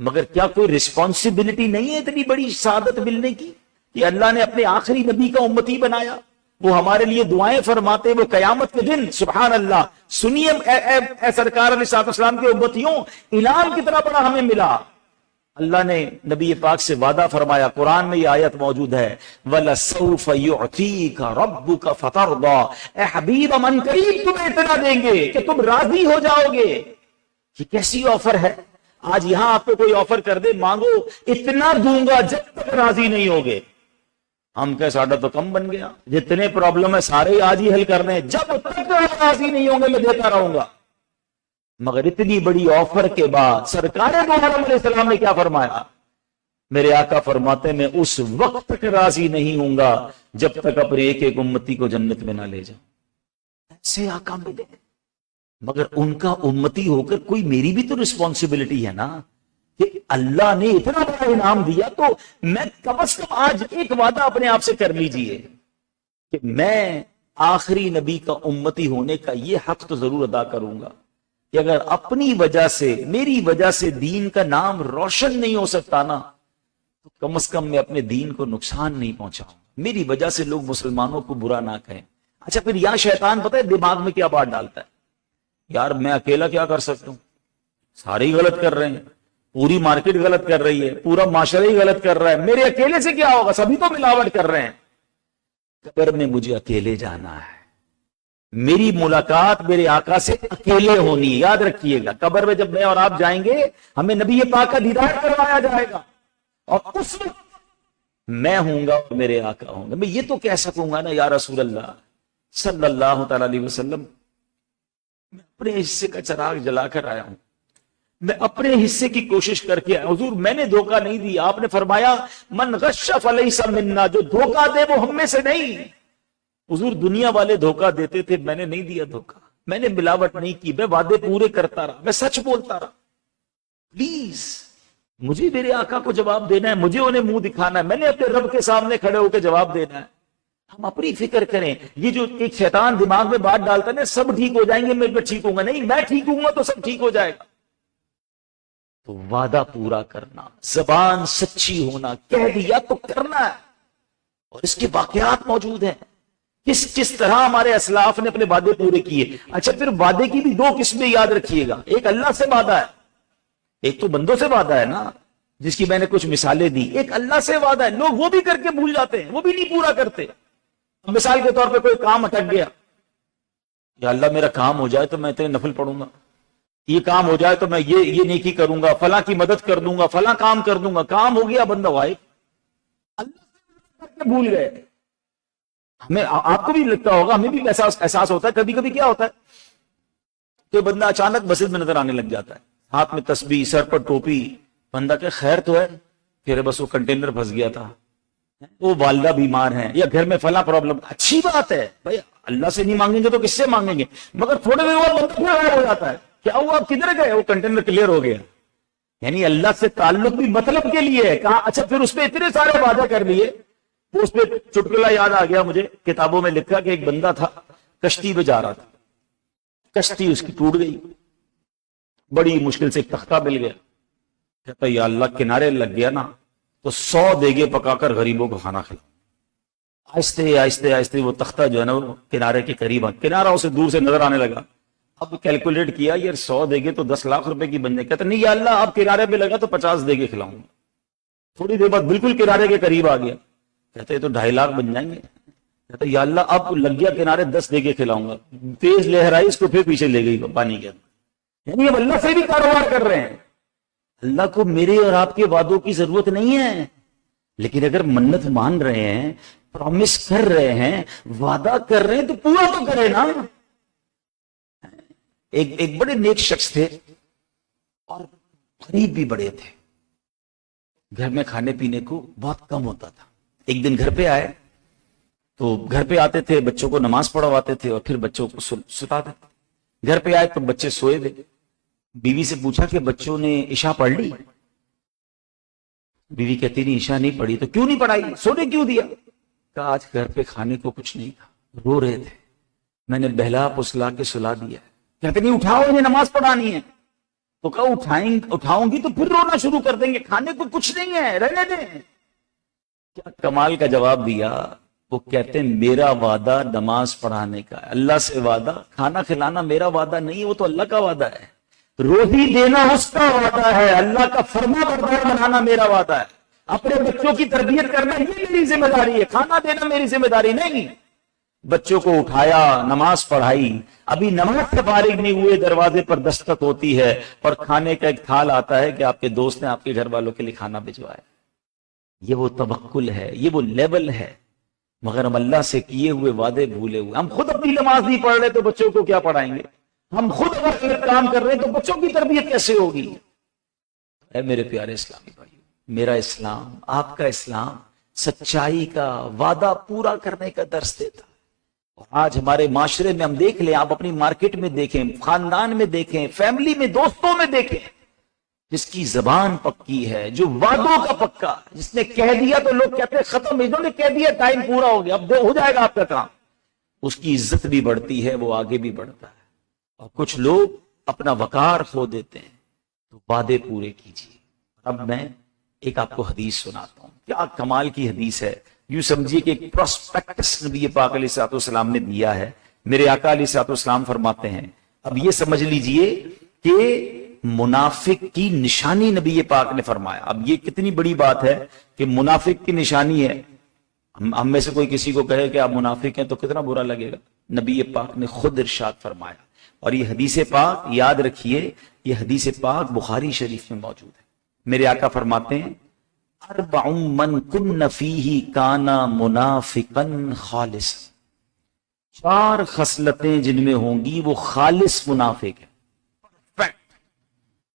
مگر کیا کوئی رسپانسبلٹی نہیں ہے اتنی بڑی سعادت ملنے کی کہ اللہ نے اپنے آخری نبی کا امتی بنایا؟ وہ ہمارے لیے دعائیں فرماتے، وہ قیامت کے دن سبحان اللہ سنیے اے سرکار علیہ السلام کے امتیوں، انعام کتنا بڑا ہمیں ملا۔ اللہ نے نبی پاک سے وعدہ فرمایا، قرآن میں یہ آیت موجود ہے، وَلَسَوْفَ يُعْتِيكَ رَبُّكَ فَتَرْضَى، اے حبیب من قریب تمہیں اتنا دیں گے کہ تم راضی ہو جاؤ گے۔ یہ کیسی آفر ہے؟ آج یہاں آپ کو کوئی آفر کر دے، مانگو اتنا دوں گا جب تک راضی نہیں ہوگے۔ ہم کہ ساڈا تو کم بن گیا، جتنے پرابلم ہے سارے آج ہی حل کرنے ہیں، جب تک راضی نہیں ہوں گے میں دیتا رہوں گا۔ مگر اتنی بڑی آفر کے بعد سرکار دو عالم علیہ السلام نے کیا فرمایا؟ میرے آقا فرماتے میں اس وقت تک راضی نہیں ہوں گا جب تک اپنے ایک ایک امتی کو جنت میں نہ لے جاؤں۔ ایسے آقا ملے، مگر ان کا امتی ہو کر کوئی میری بھی تو رسپانسبلٹی ہے نا، کہ اللہ نے اتنا بڑا انعام دیا تو میں کم از کم آج ایک وعدہ اپنے آپ سے کر لیجئے کہ میں آخری نبی کا امتی ہونے کا یہ حق تو ضرور ادا کروں گا کہ اگر اپنی وجہ سے، میری وجہ سے دین کا نام روشن نہیں ہو سکتا نا، تو کم از کم میں اپنے دین کو نقصان نہیں پہنچاؤں، میری وجہ سے لوگ مسلمانوں کو برا نہ کہیں۔ اچھا پھر یہاں شیطان پتہ ہے دماغ میں کیا بات ڈالتا ہے؟ یار میں اکیلا کیا کر سکتا ہوں، سارے ہی غلط کر رہے ہیں، پوری مارکیٹ غلط کر رہی ہے، پورا معاشرہ ہی غلط کر رہا ہے، میرے اکیلے سے کیا ہوگا، سبھی تو ملاوٹ کر رہے ہیں۔ قبر میں مجھے اکیلے جانا ہے، میری ملاقات میرے آقا سے اکیلے ہونی ہے، یاد رکھیے گا۔ قبر میں جب میں اور آپ جائیں گے ہمیں نبی پاک کا دیدار کروایا جائے گا، اور اس وقت میں ہوں گا اور میرے آقا ہوں گے۔ میں یہ تو کہہ سکوں گا نا یا رسول اللہ صلی اللہ تعالی علیہ وسلم، میں اپنے حصے کا چراغ جلا کر آیا ہوں، میں اپنے حصے کی کوشش کر کے آیا حضور، میں نے دھوکہ نہیں دیا۔ آپ نے فرمایا من غش فلیس منا، جو دھوکہ دے وہ ہم میں سے نہیں۔ حضور دنیا والے دھوکہ دیتے تھے، میں نے نہیں دیا دھوکہ، میں نے ملاوٹ نہیں کی، میں وعدے پورے کرتا رہا، میں سچ بولتا رہا۔ پلیز مجھے میرے آقا کو جواب دینا ہے، مجھے انہیں منہ دکھانا ہے، میں نے اپنے رب کے سامنے کھڑے ہو کے جواب دینا ہے۔ ہم اپنی فکر کریں، یہ جو ایک شیطان دماغ میں بات ڈالتا ہے نا سب ٹھیک ہو جائیں گے، میں ٹھیک ہوں گا، نہیں، میں ٹھیک ہوں گا تو سب ٹھیک ہو جائے گا۔ تو وعدہ پورا کرنا، زبان سچی ہونا، کہہ دیا تو کرنا ہے. اور اس کے واقعات موجود ہیں، کس طرح ہمارے اسلاف نے اپنے وعدے پورے کیے. اچھا پھر وعدے کی بھی دو قسمیں یاد رکھیے گا. ایک اللہ سے وعدہ ہے، ایک تو بندوں سے وعدہ ہے نا، جس کی میں نے کچھ مثالیں دی. ایک اللہ سے وعدہ ہے، لوگ وہ بھی کر کے بھول جاتے ہیں، وہ بھی نہیں پورا کرتے. مثال کے طور پہ کوئی کام اٹک گیا، یا اللہ میرا کام ہو جائے تو میں اتنے نفل پڑھوں گا، یہ کام ہو جائے تو میں یہ نیکی کروں گا، فلاں کی مدد کر دوں گا، فلاں کام کر دوں گا. کام ہو گیا، بندہ غائب، اللہ بھول گئے. ہمیں، آپ کو بھی لگتا ہوگا، ہمیں بھی احساس ہوتا ہے. کبھی کبھی کیا ہوتا ہے کہ بندہ اچانک مسجد میں نظر آنے لگ جاتا ہے، ہاتھ میں تسبیح، سر پر ٹوپی. بندہ کہ خیر تو ہے، پھر بس وہ کنٹینر پھنس گیا تھا، وہ والدہ بیمار ہیں، یا گھر میں فلاں پرابلم. اچھی بات ہے بھائی، اللہ سے نہیں مانگیں گے تو کس سے مانگیں گے؟ مگر تھوڑے دیر بعد بندہ پھر غائب ہو جاتا ہے. کیا ہوا، آپ کدھر گئے؟ وہ کنٹینر کلیئر ہو گیا. یعنی اللہ سے تعلق بھی مطلب کے لیے ہے. کہا اچھا پھر اس پہ اتنے سارے وعدے کر لیے. اس پہ چٹکلا یاد آ گیا مجھے، کتابوں میں لکھا کہ ایک بندہ تھا، کشتی پہ جا رہا تھا، کشتی اس کی ٹوٹ گئی، بڑی مشکل سے ایک تختہ مل گیا. کہتا یا اللہ کنارے لگ گیا نا تو 100 دیگے پکا کر غریبوں کو کھانا کھلا. آہستہ آہستہ آہستہ وہ تختہ جو ہے نا وہ کنارے کے قریب، کنارہ اسے دور سے نظر آنے لگا. اب کیلکولیٹ کیا، یہ 100 دیگے تو 10 لاکھ روپے کی بن جائے. کہتا نہیں یا اللہ اب کنارے پہ لگا تو 50 دیگے کھلاؤں گا. تھوڑی دیر بعد بالکل کنارے کے قریب آ گیا. کہتے ہیں تو 2.5 لاکھ بن جائیں گے. کہتا یا اللہ اب لگ گیا کنارے 10 دیگے کھلاؤں گا. تیز لہرائی اس کو پھر پیچھے لے گئی پانی کے اندر. یعنی اب اللہ سے بھی کاروبار کر رہے ہیں. اللہ کو میرے اور آپ کے وعدوں کی ضرورت نہیں ہے، لیکن اگر منت مان رہے ہیں، پرومس کر رہے ہیں، وعدہ کر رہے ہیں تو پورا تو کرے نا. ایک بڑے نیک شخص تھے اور غریب بھی بڑے تھے. گھر میں کھانے پینے کو بہت کم ہوتا تھا. ایک دن گھر پہ آئے تو گھر پہ آتے تھے، بچوں کو نماز پڑھواتے تھے اور پھر بچوں کو سلاتے تھے. گھر پہ آئے تو بچے سوئے تھے. بیوی سے پوچھا کہ بچوں نے عشاء پڑھ لی؟ بیوی کہتی نہیں عشاء نہیں پڑھی. تو کیوں نہیں پڑھائی، سونے کیوں دیا؟ کہا آج گھر پہ کھانے کو کچھ نہیں تھا، رو رہے تھے، میں نے بہلا پسلا کے سلا دیا. کہتے نہیں اٹھاؤ انہیں نماز پڑھانی ہے. تو کہا اٹھاؤں گی تو پھر رونا شروع کر دیں گے، کھانے کو کچھ نہیں ہے، رہنے دیں. کیا کمال کا جواب دیا. وہ کہتے ہیں میرا وعدہ نماز پڑھانے کا ہے، اللہ سے وعدہ کھانا کھلانا میرا وعدہ نہیں ہے، وہ تو اللہ کا وعدہ ہے. روزی دینا اس کا وعدہ ہے، اللہ کا فرما بردار بنانا میرا وعدہ ہے. اپنے بچوں کی تربیت کرنا یہ میری ذمہ داری ہے، کھانا دینا میری ذمہ داری نہیں. بچوں کو اٹھایا، نماز پڑھائی. ابھی نماز سے فارغ نہیں ہوئے، دروازے پر دستک ہوتی ہے اور کھانے کا ایک تھال آتا ہے کہ آپ کے دوست نے آپ کے گھر والوں کے لیے کھانا بھجوایا. یہ وہ توکل ہے، یہ وہ لیول ہے. مگر ہم اللہ سے کیے ہوئے وعدے بھولے ہوئے. ہم خود اپنی نماز نہیں پڑھ رہے تو بچوں کو کیا پڑھائیں گے؟ ہم خود اگر کام کر رہے ہیں تو بچوں کی تربیت کیسے ہوگی؟ اے میرے پیارے اسلامی بھائی، میرا اسلام، آپ کا اسلام سچائی کا، وعدہ پورا کرنے کا درس دیتا ہے. اور آج ہمارے معاشرے میں ہم دیکھ لیں، آپ اپنی مارکیٹ میں دیکھیں، خاندان میں دیکھیں، فیملی میں، دوستوں میں دیکھیں، جس کی زبان پکی ہے، جو وعدوں کا پکا، جس نے کہہ دیا تو لوگ کہتے ہیں ختم، انہوں نے کہہ دیا ٹائم پورا ہو گیا، اب ہو جائے گا آپ کا کام. اس کی عزت بھی بڑھتی ہے، وہ آگے بھی بڑھتا ہے. اور کچھ لوگ اپنا وقار کھو دیتے ہیں. تو وعدے پورے کیجیے. اب میں ایک آپ کو حدیث سناتا ہوں، کیا کمال کی حدیث ہے. یوں سمجھیے کہ ایک پروسپیکٹس نبی پاک علیہ الصلوۃ والسلام نے دیا ہے. میرے آقا علیہ الصلوۃ والسلام فرماتے ہیں، اب یہ سمجھ لیجئے کہ منافق کی نشانی نبی پاک نے فرمایا. اب یہ کتنی بڑی بات ہے کہ منافق کی نشانی ہے. ہم میں سے کوئی کسی کو کہے کہ آپ منافق ہیں تو کتنا برا لگے گا. نبی پاک نے خود ارشاد فرمایا. اور یہ حدیث پاک یاد رکھیے، یہ حدیث پاک بخاری شریف میں موجود ہے. میرے آقا فرماتے ہیں، اربع من کن فیہ کان منافقا خالصا. 4 خصلتیں جن میں ہوں گی وہ خالص منافق ہے.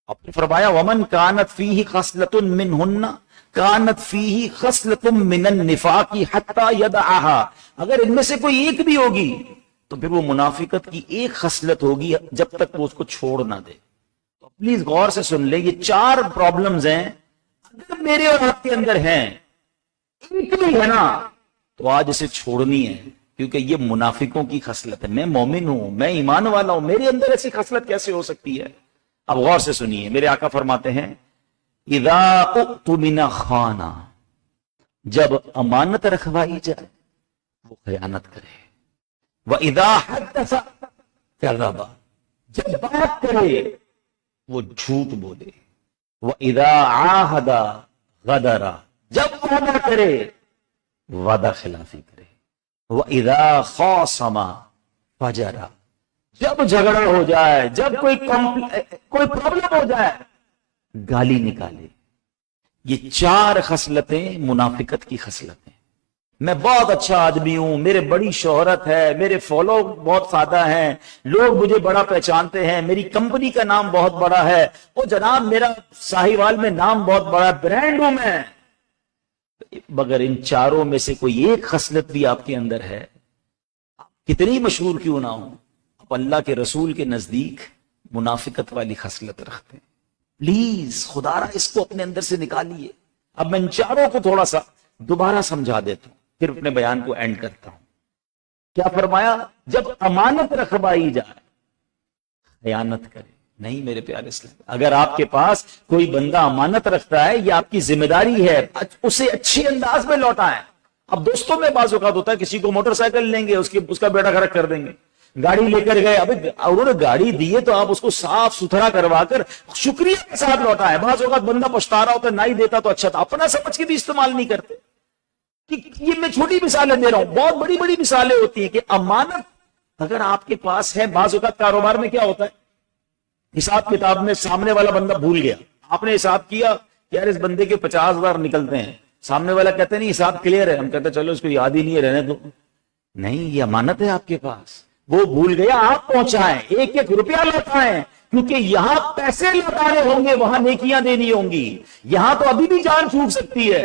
آپ نے فرمایا ومن کانت فیہ خصلۃ منہن کانت فیہ خصلۃ من النفاق حتی یدعها. اگر ان میں سے کوئی ایک بھی ہوگی تو پھر وہ منافقت کی ایک خصلت ہوگی جب تک وہ اس کو چھوڑ نہ دے. تو پلیز غور سے سن لیں، یہ 4 پرابلمز ہیں، اگر میرے اور آپ کے اندر ہیں، ایک بھی ہے نا، تو آج اسے چھوڑنی ہے، کیونکہ یہ منافقوں کی خصلت ہے. میں مومن ہوں، میں ایمان والا ہوں، میرے اندر ایسی خصلت کیسے ہو سکتی ہے؟ اب غور سے سنیے، میرے آقا فرماتے ہیں اذا اؤتمن خانا، جب امانت رکھوائی جائے وہ خیانت کرے، واذا حدث کذب، جب بات کرے وہ جھوٹ بولے، واذا عاہد غدر، جب وعدہ کرے وعدہ خلافی کرے، واذا خاصم فجر، جب جھگڑا ہو جائے، جب کوئی پرابلم ہو جائے گالی نکالے۔ یہ 4 خصلتیں منافقت کی خصلتیں۔ میں بہت اچھا آدمی ہوں، میرے بڑی شہرت ہے، میرے فالو بہت زیادہ ہیں، لوگ مجھے بڑا پہچانتے ہیں، میری کمپنی کا نام بہت بڑا ہے، وہ جناب میرا ساہیوال میں نام بہت بڑا ہے، برانڈ ہوں میں۔ مگر ان 4 میں سے کوئی ایک خصلت بھی آپ کے اندر ہے، کتنی مشہور کیوں نہ ہو، آپ اللہ کے رسول کے نزدیک منافقت والی خصلت رکھتے ہیں۔ پلیز خدا را اس کو اپنے اندر سے نکالیے۔ اب میں ان 4 کو تھوڑا سا دوبارہ سمجھا دیتا ہوں، پھر اپنے بیان کو اینڈ کرتا ہوں۔ کیا فرمایا؟ جب امانت رکھوائی جائے خیانت کرے نہیں میرے پیارے اسلام۔ اگر آپ کے پاس کوئی بندہ امانت رکھتا ہے، یہ آپ کی ذمہ داری ہے، اسے اچھے انداز میں لوٹائیں۔ اب دوستوں میں بعض اوقات ہوتا ہے کسی کو موٹر سائیکل لیں گے، اس کا بیڑا غرق کر دیں گے، گاڑی لے کر گئے، ابھی انہوں نے گاڑی دی ہے تو آپ اس کو صاف ستھرا کروا کر شکریہ کے ساتھ لوٹائیں۔ بعض اوقات بندہ پچھتا رہا ہوتا ہے، نہ ہی دیتا تو اچھا تھا، اپنا سمجھ کے بھی استعمال نہیں کرتے۔ یہ میں چھوٹی مثالیں دے رہا ہوں، بہت بڑی بڑی مثالیں ہوتی ہیں کہ امانت اگر آپ کے پاس ہے۔ بعض اوقات کاروبار میں کیا ہوتا ہے، حساب کتاب میں سامنے والا بندہ بھول گیا، آپ نے حساب کیا کہ یار اس بندے کے 50,000 نکلتے ہیں، سامنے والا کہتے نہیں حساب کلیئر ہے، ہم کہتے چلو اس کو یاد ہی نہیں ہے، رہنے دو۔ نہیں، یہ امانت ہے آپ کے پاس، وہ بھول گیا، آپ پہنچائیں، 1-1 روپیہ لوٹائیں، کیونکہ یہاں پیسے لوٹانے ہوں گے، وہاں نیکیاں دینی ہوں گی۔ یہاں تو ابھی بھی جان چھوٹ سکتی ہے،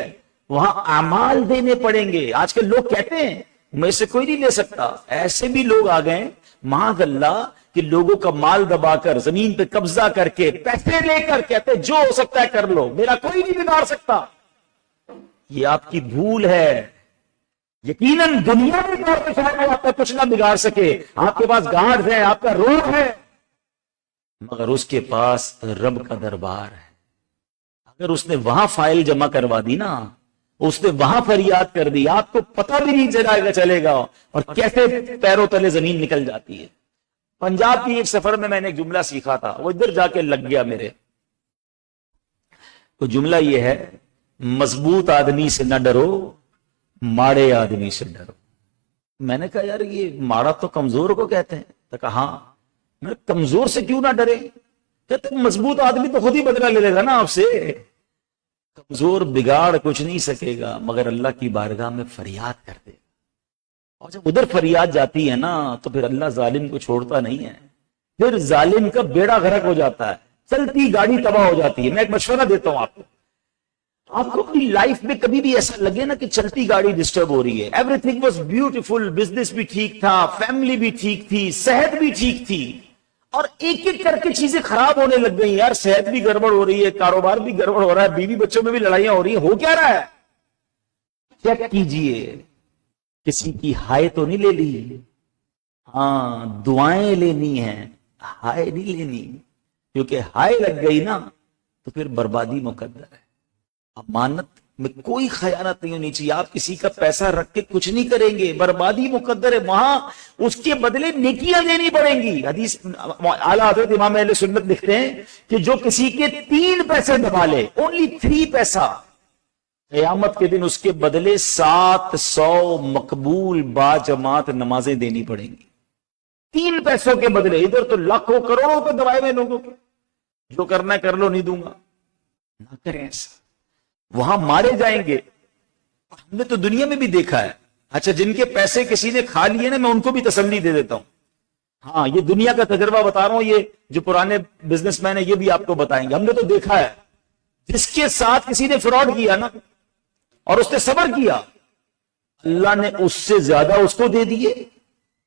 وہاں اعمال دینے پڑیں گے۔ آج کل لوگ کہتے ہیں میں سے کوئی نہیں لے سکتا، ایسے بھی لوگ آ گئے معاذ اللہ کہ لوگوں کا مال دبا کر، زمین پہ قبضہ کر کے، پیسے لے کر کہتے جو ہو سکتا ہے کر لو، میرا کوئی نہیں بگاڑ سکتا۔ یہ آپ کی بھول ہے۔ یقیناً دنیا میں طور پہ شاید آپ کا کچھ نہ بگاڑ سکے، آپ کے پاس گارڈ ہے، آپ کا روڈ ہے، مگر اس کے پاس رب کا دربار ہے۔ اگر اس نے وہاں فائل جمع کروا دی نا، اس نے وہاں فریاد کر دی، آپ کو پتہ بھی نہیں چلے گا اور کیسے پیروں تلے زمین نکل جاتی ہے۔ پنجاب کی ایک سفر میں نے ایک جملہ سیکھا تھا، وہ ادھر جا کے لگ گیا میرے۔ تو جملہ یہ ہے، مضبوط آدمی سے نہ ڈرو، ماڑے آدمی سے ڈرو۔ میں نے کہا یار یہ ماڑا تو کمزور کو کہتے ہیں۔ تو کہا ہاں۔ میں نے کمزور سے کیوں نہ ڈرے؟ کہتے مضبوط آدمی تو خود ہی بدلہ لے لے گا نا آپ سے۔ کمزور بگاڑ کچھ نہیں سکے گا، مگر اللہ کی بارگاہ میں فریاد کر دے گا، اور جب ادھر فریاد جاتی ہے نا تو پھر اللہ ظالم کو چھوڑتا نہیں ہے، پھر ظالم کا بیڑا غرق ہو جاتا ہے، چلتی گاڑی تباہ ہو جاتی ہے۔ میں ایک مشورہ دیتا ہوں آپ کو اپنی لائف میں کبھی بھی ایسا لگے نا کہ چلتی گاڑی ڈسٹرب ہو رہی ہے، every thing was beautiful, business بھی ٹھیک تھا، فیملی بھی ٹھیک تھی، صحت بھی ٹھیک تھی، اور ایک ایک کر کے چیزیں خراب ہونے لگ گئی، یار صحت بھی گڑبڑ ہو رہی ہے، کاروبار بھی گڑبڑ ہو رہا ہے، بیوی بچوں میں بھی لڑائیاں ہو رہی ہیں، ہو کیا رہا ہے؟ چیک کیجئے، کسی کی ہائے تو نہیں لے لی؟ ہاں دعائیں لینی ہیں، ہائے نہیں لینی، کیونکہ ہائے لگ گئی نا تو پھر بربادی مقدر ہے۔ امانت میں کوئی خیانت نہیں ہونی چاہیے۔ آپ کسی کا پیسہ رکھ کے کچھ نہیں کریں گے، بربادی مقدر ہے، وہاں اس کے بدلے نیکیاں دینی پڑیں گی۔ حدیث اعلیٰ حضرت امام اہل سنت لکھتے ہیں کہ جو کسی کے 3 پیسے دبا لے، only 3 پیسہ، قیامت کے دن اس کے بدلے 700 مقبول با جماعت نمازیں دینی پڑیں گی۔ 3 پیسوں کے بدلے، ادھر تو لاکھوں کروڑوں پہ دبائے ہوئے لوگوں کے، جو کرنا ہے کر لو، نہیں دوں گا، نہ کریں ایسا، وہاں مارے جائیں گے۔ ہم نے تو دنیا میں بھی دیکھا ہے۔ اچھا جن کے پیسے کسی نے کھا لیے نا، میں ان کو بھی تسلی دے دیتا ہوں، ہاں یہ دنیا کا تجربہ بتا رہا ہوں، یہ جو پرانے بزنس مین ہیں یہ بھی آپ کو بتائیں گے، ہم نے تو دیکھا ہے، جس کے ساتھ کسی نے فراڈ کیا نا اور اس نے صبر کیا، اللہ نے اس سے زیادہ اس کو دے دیے،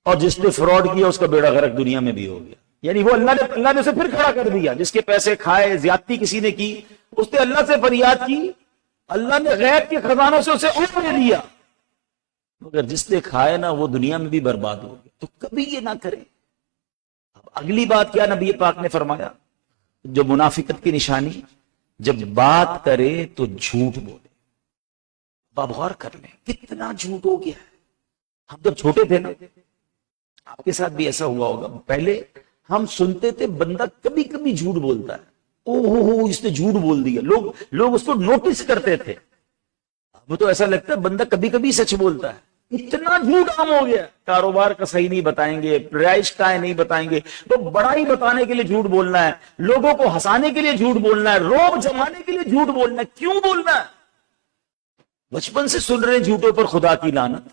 اور جس نے فراڈ کیا اس کا بیڑا غرق دنیا میں بھی ہو گیا۔ یعنی وہ اللہ نے اسے پھر کھڑا کر دیا۔ جس کے پیسے کھائے، زیادتی کسی نے کی، اس نے اللہ سے فریاد کی، اللہ نے غیب کے خزانوں سے اسے اور دے دیا، مگر جس نے کھائے نا وہ دنیا میں بھی برباد ہو گیا۔ تو کبھی یہ نہ کریں۔ اب اگلی بات کیا نبی پاک نے فرمایا؟ جو منافقت کی نشانی، جب بات کرے تو جھوٹ بولے. آپ غور کر لیں کتنا جھوٹ ہو گیا ہے. ہم جب چھوٹے تھے نا، آپ کے ساتھ بھی ایسا ہوا ہوگا، پہلے ہم سنتے تھے بندہ کبھی کبھی جھوٹ بولتا ہے، او ہو اس نے جھوٹ بول دیا، لوگ اس کو نوٹس کرتے تھے. اب تو ایسا لگتا ہے بندہ کبھی کبھی سچ بولتا ہے. اتنا جھوٹ عام ہو گیا، کاروبار کا صحیح نہیں بتائیں گے، رہائش کا نہیں بتائیں گے، تو بڑا ہی بتانے کے لیے جھوٹ بولنا ہے، لوگوں کو ہنسانے کے لیے جھوٹ بولنا ہے، روب جمانے کے لیے جھوٹ بولنا ہے. کیوں بولنا ہے؟ بچپن سے سن رہے ہیں جھوٹوں پر خدا کی لعنت.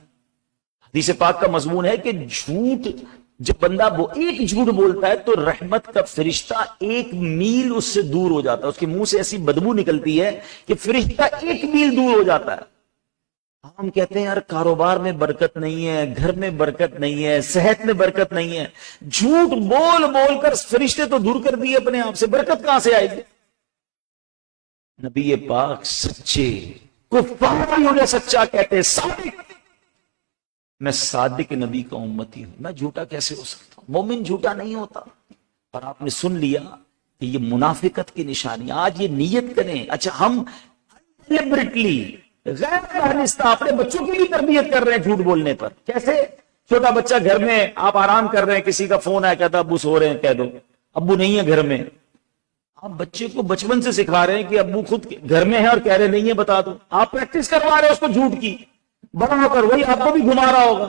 حدیث پاک کا مضمون ہے کہ جھوٹ، جب بندہ وہ ایک جھوٹ بولتا ہے تو رحمت کا فرشتہ 1 میل اس سے دور ہو جاتا ہے. اس کے منہ سے ایسی بدبو نکلتی ہے کہ فرشتہ 1 میل دور ہو جاتا ہے. ہم کہتے ہیں یار کاروبار میں برکت نہیں ہے، گھر میں برکت نہیں ہے، صحت میں برکت نہیں ہے. جھوٹ بول بول کر فرشتے تو دور کر دیے اپنے آپ سے، برکت کہاں سے آئے گی؟ نبی پاک سچے، کفار انہیں سچا کہتے ہیں، صادق. میں صادق نبی کا امتی ہوں، میں جھوٹا کیسے ہو سکتا ہوں؟ مومن جھوٹا نہیں ہوتا. اور آپ نے سن لیا کہ یہ منافقت کی نشانی. آج یہ نیت کریں، اچھا ہم ڈیلیبریٹلی غیر دانستہ اپنے بچوں کی بھی تربیت کر رہے ہیں جھوٹ بولنے پر. کیسے؟ چھوٹا بچہ گھر میں، آپ آرام کر رہے ہیں، کسی کا فون آیا، کہتا ابو سو رہے ہیں، کہہ دو ابو نہیں ہے گھر میں. آپ بچے کو بچپن سے سکھا رہے ہیں کہ ابو خود گھر میں ہے اور کہہ رہے نہیں ہے، بتا دو. آپ پریکٹس کروا رہے ہیں اس کو جھوٹ کی. بڑا ہو کر وہی آپ کو بھی گھما رہا ہوگا.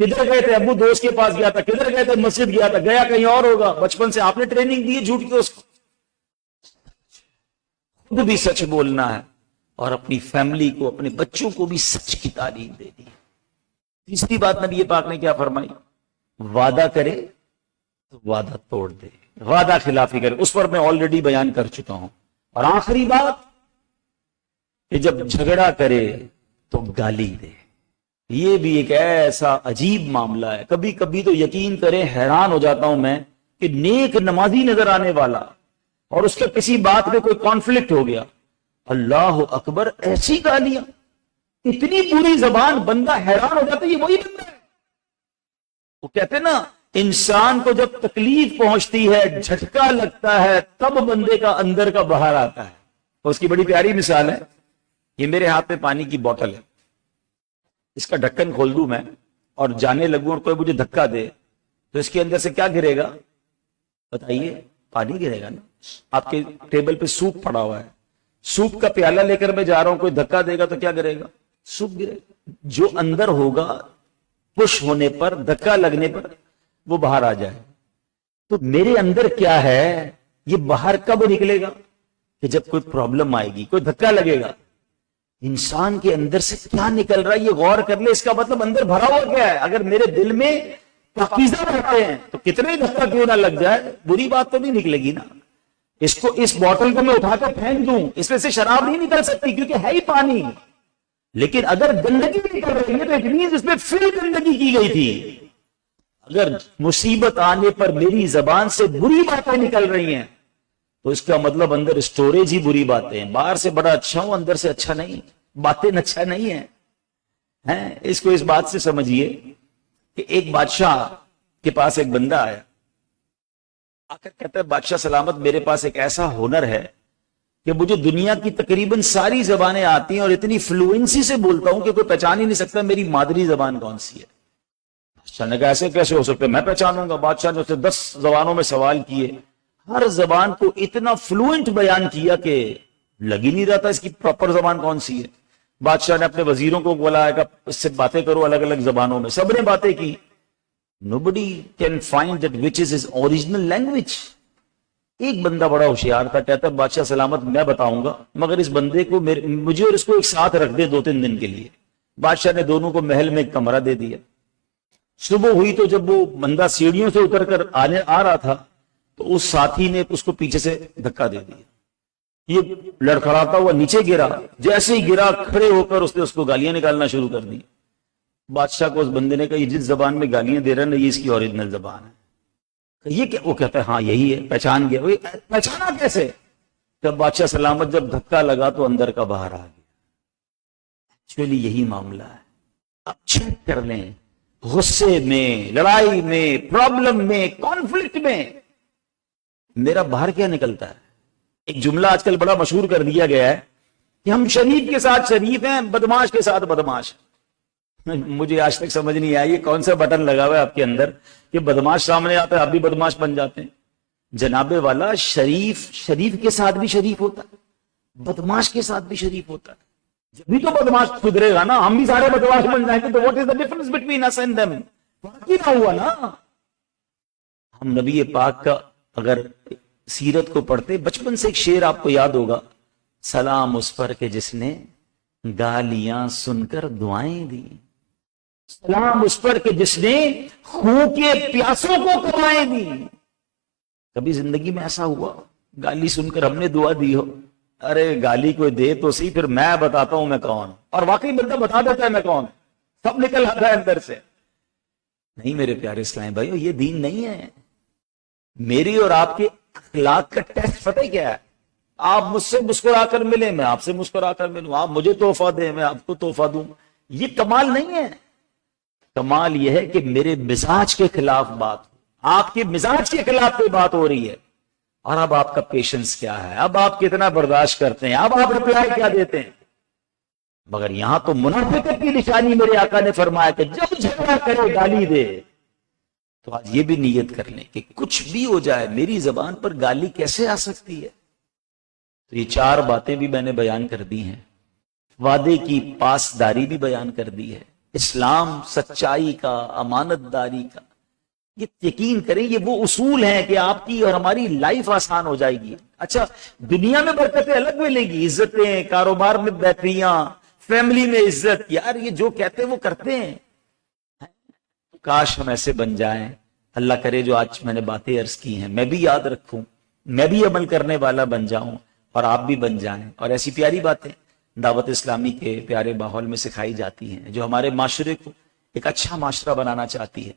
کدھر گئے تھے ابو؟ دوست کے پاس گیا تھا. کدھر گئے تھے؟ مسجد گیا تھا. گیا کہیں اور ہوگا. بچپن سے آپ نے ٹریننگ دی ہے جھوٹ کی اس کو. خود بھی سچ بولنا ہے اور اپنی فیملی کو، اپنے بچوں کو بھی سچ کی تعلیم دے دی. تیسری بات نبی پاک نے کیا فرمائی؟ وعدہ کرے تو وعدہ توڑ دے، وعدہ خلافی کرے. اس پر میں آلریڈی بیان کر چکا ہوں. اور آخری بات کہ جب جھگڑا کرے تو گالی دے. یہ بھی ایک ایسا عجیب معاملہ ہے. کبھی کبھی تو یقین کریں حیران ہو جاتا ہوں میں کہ نیک نمازی نظر آنے والا اور اس کا کسی بات میں کوئی کانفلکٹ ہو گیا، اللہ اکبر، ایسی گالیاں، اتنی بری زبان، بندہ حیران ہو جاتا ہے یہ وہی بندہ ہے. وہ کہتے ہیں نا، انسان کو جب تکلیف پہنچتی ہے، جھٹکا لگتا ہے، تب بندے کا اندر کا باہر آتا ہے. اس کی بڑی پیاری مثال ہے، یہ میرے ہاتھ میں پانی کی بوتل ہے، اس کا ڈھکن کھول دوں میں اور جانے لگوں اور کوئی مجھے دھکا دے تو اس کے اندر سے کیا گرے گا؟ بتائیے، پانی گرے گا نا. آپ کے ٹیبل پہ سوپ پڑا ہوا ہے، سوپ کا پیالہ لے کر میں جا رہا ہوں، کوئی دھکا دے گا تو کیا گرے گا؟ سوپ گرے گا. جو اندر ہوگا پش ہونے پر، دھکا لگنے پر وہ باہر آ جائے. تو میرے اندر کیا ہے، یہ باہر کب نکلے گا؟ کہ جب کوئی پرابلم آئے گی، کوئی دھکا لگے گا. انسان کے اندر سے کیا نکل رہا ہے یہ غور کر لے. اس کا مطلب اندر بھرا ہوا کیا ہے. اگر میرے دل میں پاکیزہ رہتے ہیں تو کتنے دھکا کیوں نہ لگ جائے، بری بات تو نہیں نکلے گی نا. اس بوتل کو میں اٹھا کر پھینک دوں، اس میں سے شراب نہیں نکل سکتی کیونکہ ہے ہی پانی. لیکن اگر گندگی نکل رہی ہے تو اٹ مینز اس میں پھر گندگی کی گئی تھی. اگر مصیبت آنے پر میری زبان سے بری باتیں نکل رہی ہیں تو اس کا مطلب اندر اسٹوریج ہی بری باتیں ہیں. باہر سے بڑا اچھا ہوں، اندر سے اچھا نہیں، باتیں اچھا نہیں ہیں. اس کو اس بات سے سمجھیے کہ ایک بادشاہ کے پاس ایک بندہ آیا، آ کر کہتا ہے بادشاہ سلامت، میرے پاس ایک ایسا ہنر ہے کہ مجھے دنیا کی تقریباً ساری زبانیں آتی ہیں اور اتنی فلوئنسی سے بولتا ہوں کہ کوئی پہچان ہی نہیں سکتا میری مادری زبان کون سی ہے. بادشاہ نے کہا ایسے کیسے ہو سکتا ہے، میں پہچانوں گا. بادشاہ نے اسے 10 زبانوں میں سوال کیے، ہر زبان کو اتنا فلوئنٹ بیان کیا کہ لگ ہی نہیں رہا تھا اس کی پراپر زبان کون سی ہے. بادشاہ نے اپنے وزیروں کو بلایا کہ اس سے باتیں کرو الگ الگ زبانوں میں. سب نے باتیں کی. Nobody can find that which is his original language. ایک بندہ بڑا ہوشیار تھا، کہتا ہے بادشاہ سلامت میں بتاؤں گا مگر اس بندے کو مجھے اور اس کو ایک ساتھ رکھ دے 2-3 دن کے لیے. بادشاہ نے دونوں کو محل میں ایک کمرہ دے دیا. صبح ہوئی تو جب وہ بندہ سیڑھیوں سے اتر کر آ رہا تھا تو اس ساتھی نے اس کو پیچھے سے دھکا دے دیا. یہ لڑکھڑاتا ہوا نیچے گرا. جیسے ہی گرا کھڑے ہو کر اس نے اس کو گالیاں نکالنا شروع کر دی. بادشاہ کو اس بندے نے کہا یہ جس زبان میں گالیاں دے رہا ہے نا یہ اس کی اوریجنل زبان ہے. یہ کیا؟ وہ کہتا ہے ہاں یہی ہے. پہچان گیا. پہچانا کیسے؟ جب بادشاہ سلامت جب دھکا لگا تو اندر کا باہر آ گیا. ایکچولی یہی معاملہ ہے. اب چیک کر لیں، غصے میں، لڑائی میں، پرابلم میں، کانفلکٹ میں میرا باہر کیا نکلتا ہے؟ ایک جملہ آج کل بڑا مشہور کر دیا گیا ہے کہ ہم شریف کے ساتھ شریف ہیں، بدماش کے ساتھ بدماش ہیں۔ مجھے آج تک سمجھ نہیں آیا یہ کون سا بٹن لگا ہوا ہے آپ کے اندر کہ بدماش سامنے آتا ہے آپ بھی بدماش بن جاتے ہیں۔ جناب والا، شریف کے ساتھ بھی شریف ہوتا ہے، بدماش کے ساتھ بھی شریف ہوتا ہے۔ جب بھی تو بدماش سدھرے گا نا، ہم بھی سارے بدماش بن جائیں گے تو what is the difference between us and them? باقی نہ ہوا نا۔ ہم نبی پاک کا اگر سیرت کو پڑھتے، بچپن سے ایک شعر آپ کو یاد ہوگا، سلام اس پر کہ جس نے گالیاں سن کر دعائیں دی، سلام اس پر کہ جس نے خون کے پیاسوں کو کمائیں دی۔ کبھی زندگی میں ایسا ہوا گالی سن کر ہم نے دعا دی ہو؟ ارے گالی کوئی دے تو سی، پھر میں بتاتا ہوں میں کون، اور واقعی بندہ بتا دیتا ہے میں کون، سب نکل آتا ہے اندر سے۔ نہیں میرے پیارے اسلامی بھائیو، یہ دین نہیں ہے۔ میری اور آپ کے اخلاق کا ٹیسٹ پتہ کیا ہے؟ آپ مجھ سے مسکرا کر ملیں، میں آپ سے مسکرا کر ملوں، آپ مجھے تحفہ دیں، میں آپ کو تحفہ دوں، یہ کمال نہیں ہے۔ کمال یہ ہے کہ میرے مزاج کے خلاف بات ہو، آپ کے مزاج کے خلاف کوئی بات ہو رہی ہے، اور اب آپ کا پیشنس کیا ہے، اب آپ کتنا برداشت کرتے ہیں، اب آپ رپلائی کیا دیتے ہیں۔ مگر یہاں تو منافقت کی نشانی میرے آقا نے فرمایا کہ جب جھگڑا کرے گالی دے۔ تو آج یہ بھی نیت کر لیں کہ کچھ بھی ہو جائے میری زبان پر گالی کیسے آ سکتی ہے۔ تو یہ 4 باتیں بھی میں نے بیان کر دی ہیں، وعدے کی پاسداری بھی بیان کر دی ہے، اسلام سچائی کا، امانت داری کا۔ یہ یقین کریں یہ وہ اصول ہیں کہ آپ کی اور ہماری لائف آسان ہو جائے گی۔ اچھا، دنیا میں برکتیں الگ ملیں گی، عزتیں، کاروبار میں بہتریاں، فیملی میں عزت، یار یہ جو کہتے ہیں وہ کرتے ہیں۔ کاش ہم ایسے بن جائیں، اللہ کرے جو آج میں نے باتیں عرض کی ہیں میں بھی یاد رکھوں، میں بھی عمل کرنے والا بن جاؤں، اور آپ بھی بن جائیں، اور ایسی پیاری باتیں دعوت اسلامی کے پیارے ماحول میں سکھائی جاتی ہیں جو ہمارے معاشرے کو ایک اچھا معاشرہ بنانا چاہتی ہے،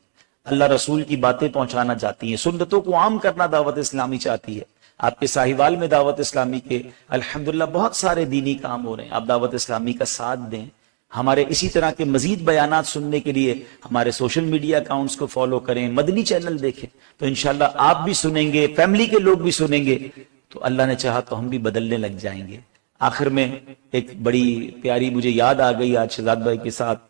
اللہ رسول کی باتیں پہنچانا چاہتی ہیں، سنتوں کو عام کرنا دعوت اسلامی چاہتی ہے۔ آپ کے ساہیوال میں دعوت اسلامی کے الحمدللہ بہت سارے دینی کام ہو رہے ہیں، آپ دعوت اسلامی کا ساتھ دیں۔ ہمارے اسی طرح کے مزید بیانات سننے کے لیے ہمارے سوشل میڈیا اکاؤنٹس کو فالو کریں، مدنی چینل دیکھیں، تو انشاءاللہ آپ بھی سنیں گے، فیملی کے لوگ بھی سنیں گے، تو اللہ نے چاہا تو ہم بھی بدلنے لگ جائیں گے۔ آخر میں ایک بڑی پیاری مجھے یاد آ گئی آج شہزاد بھائی کے ساتھ